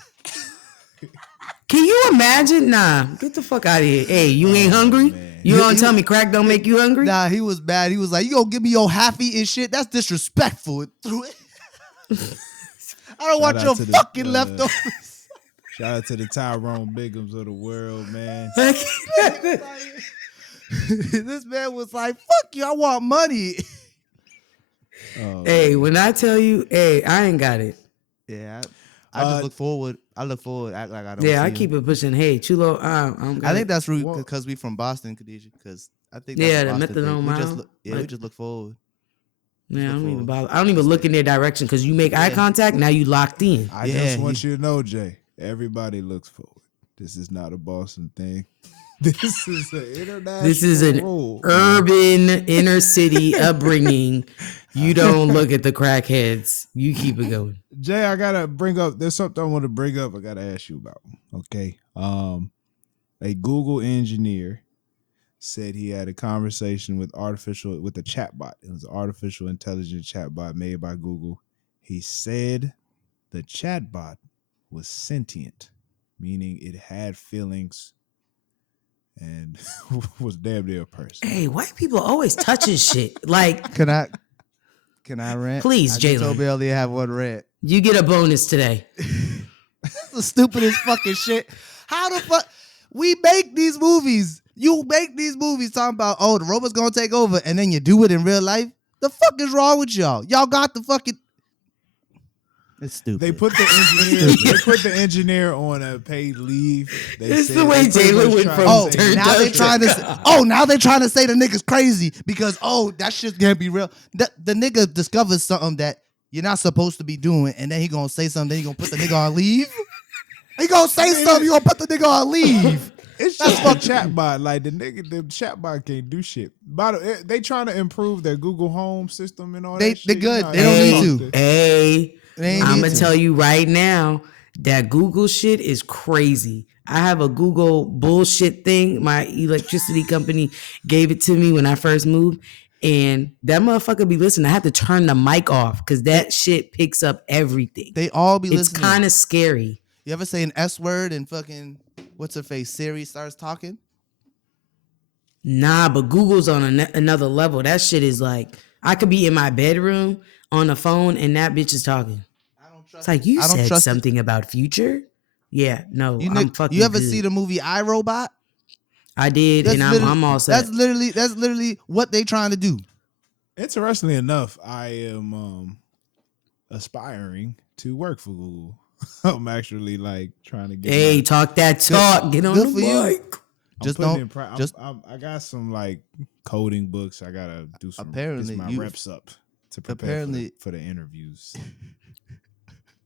Can you imagine? Nah, get the fuck out of here. Hey, you ain't hungry? Man. You gonna tell me crack don't make you hungry? Nah, he was mad. He was like, "You gonna give me your half-eaten shit? That's disrespectful." Through it. I don't want your fucking leftovers. Shout out to the Tyrone Biggums of the world, man. This man was like, "Fuck you, I want money." Hey, when I tell you, hey, I ain't got it. Yeah, I just look forward. I look forward. Act like I don't. Yeah, see I keep it pushing. Hey, Chulo, I think that's rude because we from Boston, Khadijah. Because I think that's yeah, a the Boston thing. methadone We just mile. look. Yeah, we just look forward. Yeah, I don't even bother. I don't even look in their direction because you make eye contact. Now you locked in. I just want you to know, Jay. Everybody looks forward. This is not a Boston thing. This is an international. This is an rule, urban inner city upbringing. You don't look at the crackheads. You keep it going. Jay, I gotta bring up. There's something I want to bring up. I gotta ask you about. Okay. A Google engineer said he had a conversation with a chatbot. It was an artificial intelligence chatbot made by Google. He said the chatbot was sentient, meaning it had feelings and was damn near a person. Hey, white people always touching shit. Like, Can I rant? Please, Jalen. told me only have one rant. You get a bonus today. That's the stupidest fucking shit. How the fuck we make these movies? You make these movies talking about, oh, the robot's gonna take over, and then you do it in real life. The fuck is wrong with y'all? Y'all got the fucking. It's stupid. They put the engineer on a paid leave. It's the way Jalen went from. Now they're trying to say the nigga's crazy because that shit's gonna be real. The nigga discovers something that you're not supposed to be doing, and then he gonna say something. Then he gonna put the nigga on leave. He gonna say something. You gonna put the nigga on leave. It's just a chatbot. Like the chatbot can't do shit. They trying to improve their Google Home system and all that shit. They good. They don't need to. Hey, I'm gonna tell you right now that Google shit is crazy. I have a Google bullshit thing. My electricity company gave it to me when I first moved, and that motherfucker be listening. I have to turn the mic off because that shit picks up everything. They all be listening. It's kind of scary. You ever say an S word and fucking what's her face Siri starts talking? Nah, but Google's on another level. That shit is like I could be in my bedroom on the phone and that bitch is talking. It's like you said something about future. Yeah, no, I'm fucking. You ever good. see the movie iRobot? I did, and I'm all set. That's literally what they trying to do. Interestingly enough, I am aspiring to work for Google. I'm actually like trying to get. Hey, talk that talk. Get on the mic. I got some like coding books. I gotta do some. Apparently, my reps up to prepare for the interviews.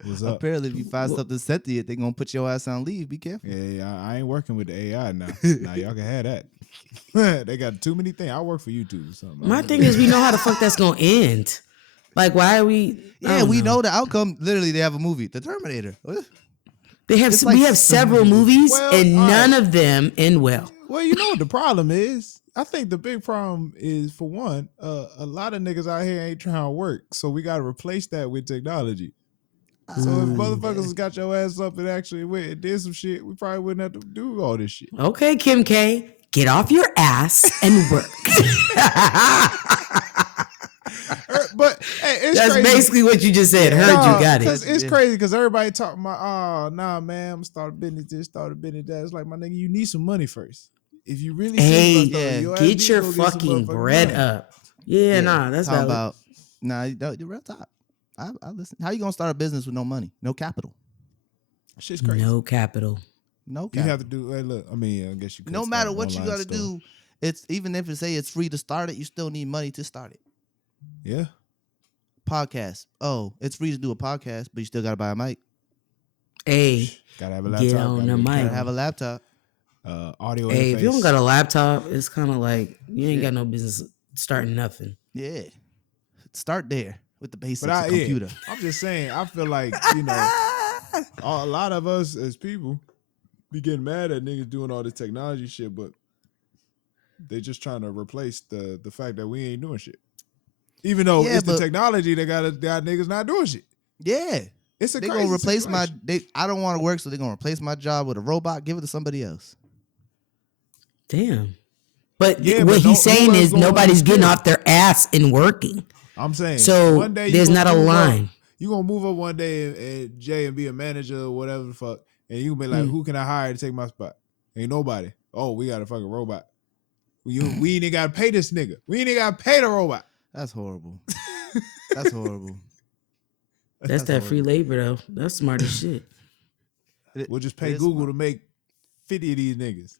What's up? Apparently, if you find something sentient, they gonna put your ass on leave. Be careful. Yeah, I ain't working with the AI now. Now y'all can have that. They got too many things. I work for YouTube or something. My thing is, we know how the fuck that's gonna end. Like, why are we? Yeah, we know the outcome. Literally, they have a movie, The Terminator. We have several movies, and none of them end well. Well, you know what the problem is? I think the big problem is, for one, a lot of niggas out here ain't trying to work, so we got to replace that with technology. So if motherfuckers got your ass up and actually went and did some shit, we probably wouldn't have to do all this shit. Okay, Kim K, get off your ass and work. But hey, it's that's crazy. Basically what you just said. Heard you got it. It's crazy because everybody talking about, nah, man, I'm starting business this, starting business that. It's like, my nigga, you need some money first. If you really get your fucking bread up. Yeah, nah, that's about. Nah, the real talk. I listen. How you gonna start a business with no money, no capital? Shit's crazy. No capital. No capital. You have to do. Hey, look, I mean, I guess you. No matter what you got to do, it's even if it say it's free to start it, you still need money to start it. Yeah. Podcast. Oh, it's free to do a podcast, but you still gotta buy a mic. Hey, gotta have a laptop. Get on the mic. Gotta have a laptop. Audio. Hey, interface. if you don't got a laptop, it's kind of like you ain't got no business starting nothing. Yeah. Start there with the basics of computer. Yeah. I'm just saying. I feel like a lot of us as people be getting mad at niggas doing all this technology shit, but they just trying to replace the fact that we ain't doing shit. Even though it's the technology that got niggas not doing shit. Yeah. It's a they crazy gonna replace situation. I don't want to work, so they're gonna replace my job with a robot, give it to somebody else. Damn. But what he's saying is nobody's getting off their ass and working. I'm saying. So one day there's not a line. You gonna move up one day and Jay and be a manager or whatever the fuck, and you gonna be like, who can I hire to take my spot? Ain't nobody. Oh, we got a fucking robot. We ain't gotta pay this nigga. We ain't gotta pay the robot. That's horrible. That's horrible. That's that free labor though. That's smart as shit. We'll just pay Google to make 50 of these niggas.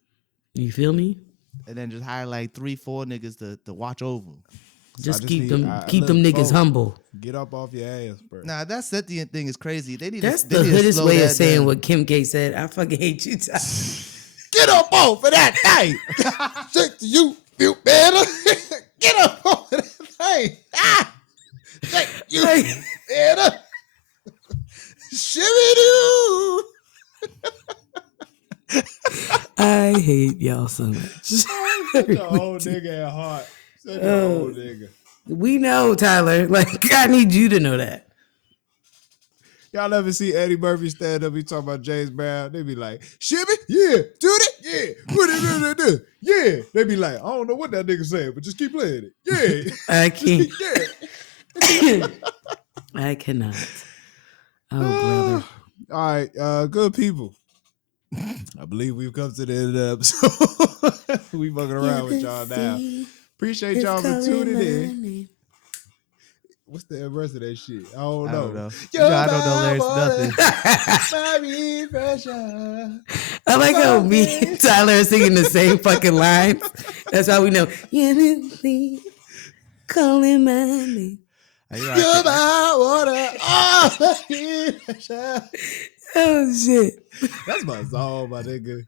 You feel me? And then just hire like 3-4 niggas to watch over. Just keep them niggas humble. Get up off your ass, bro. Nah, that Sethian thing is crazy. They need That's to, the hoodest way of saying down. what Kim K said. I fucking hate you, Tyler. Get up off of that thing. Shake to you, feel better. Get up off of that thing. Shake you better. Shimmy do. I hate y'all so much. Such a old nigga at heart. Such a old nigga. We know, Tyler. Like, I need you to know that. Y'all ever see Eddie Murphy stand up? He talk about James Brown. They be like, Shimmy, yeah, do it, yeah, put it in, yeah. They be like, I don't know what that nigga said, but just keep playing it. Yeah. I can't. Yeah. I cannot. Oh, brother. All right, good people. I believe we've come to the end of the episode. We fucking around with y'all now. Appreciate y'all for tuning in. What's the rest of that shit? I don't know. I don't know lyrics, nothing. I like how me and Tyler are singing the same fucking lines. That's how we know. Calling my name. You're my water. Oh shit. That's my song, my nigga.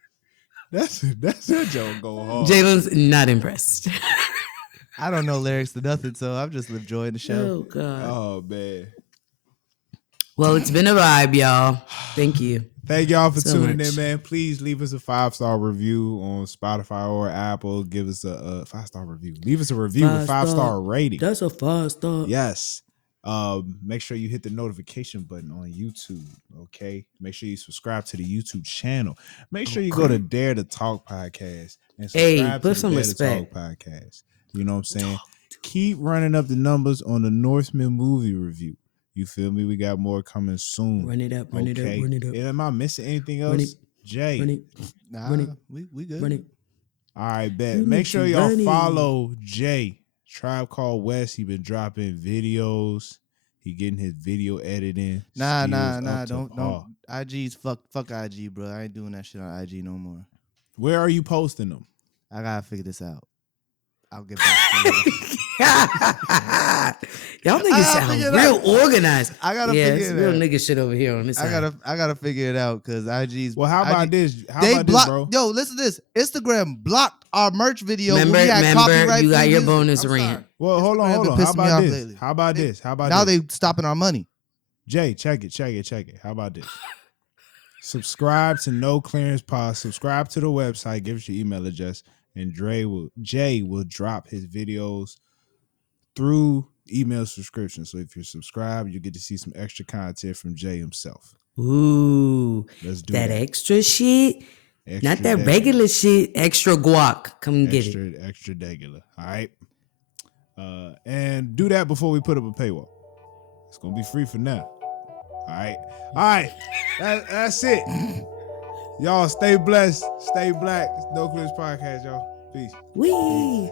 That's that joke go hard. Jalen's not impressed. I don't know lyrics to nothing, so I'm just enjoying the show. Oh god. Oh man. Well, it's been a vibe, y'all. Thank you. Thank y'all for so tuning much. in, man. Please leave us a 5-star review on Spotify or Apple. Give us a 5-star review. Leave us a review with 5-star rating. That's a 5-star. Yes. Make sure you hit the notification button on YouTube. Okay. Make sure you subscribe to the YouTube channel. Make sure you go to Dare to Talk podcast and subscribe put to some the Dare respect. to Talk podcast. You know what I'm saying? Keep running up the numbers on the Northman movie review. You feel me? We got more coming soon. Run it up, run it up, run it up. Am I missing anything else? Jay. Run it. Nah, Run it. we good. Run it. All right, bet. You Make need sure to y'all run it. follow Jay. Tribe Called West. He been dropping videos. He getting his video editing. Nah. skills up to Don't. par. IG's fuck IG, bro. I ain't doing that shit on IG no more. Where are you posting them? I gotta figure this out. I'll get back to you. Y'all niggas sound real organized. I gotta yeah, figure it's it real out. nigga shit over here on this side. I gotta figure it out because IG's. Well, how about IG this? How They about blocked. this, bro? Yo, listen to this. Instagram blocked our merch video. when Remember, we had copyright you got free your music. bonus I'm rant. sorry. Well, hold on. Instagram been How pissing me about off this? lately. How about this? How about Now this? they stopping our money. Jay, check it. How about this? Subscribe to No Clearance Pod. Subscribe to the website. Give us your email address, and Jay will drop his videos through email subscription. So if you're subscribed, you get to see some extra content from Jay himself. Ooh, Let's do that that. extra shit. Extra Not that degular. regular shit. Extra guac. Come get it. Extra regular. All right. And do that before we put up a paywall. It's gonna be free for now. All right. That's it. Y'all stay blessed, stay black. It's No Clearance Podcast, y'all. Peace. Wee.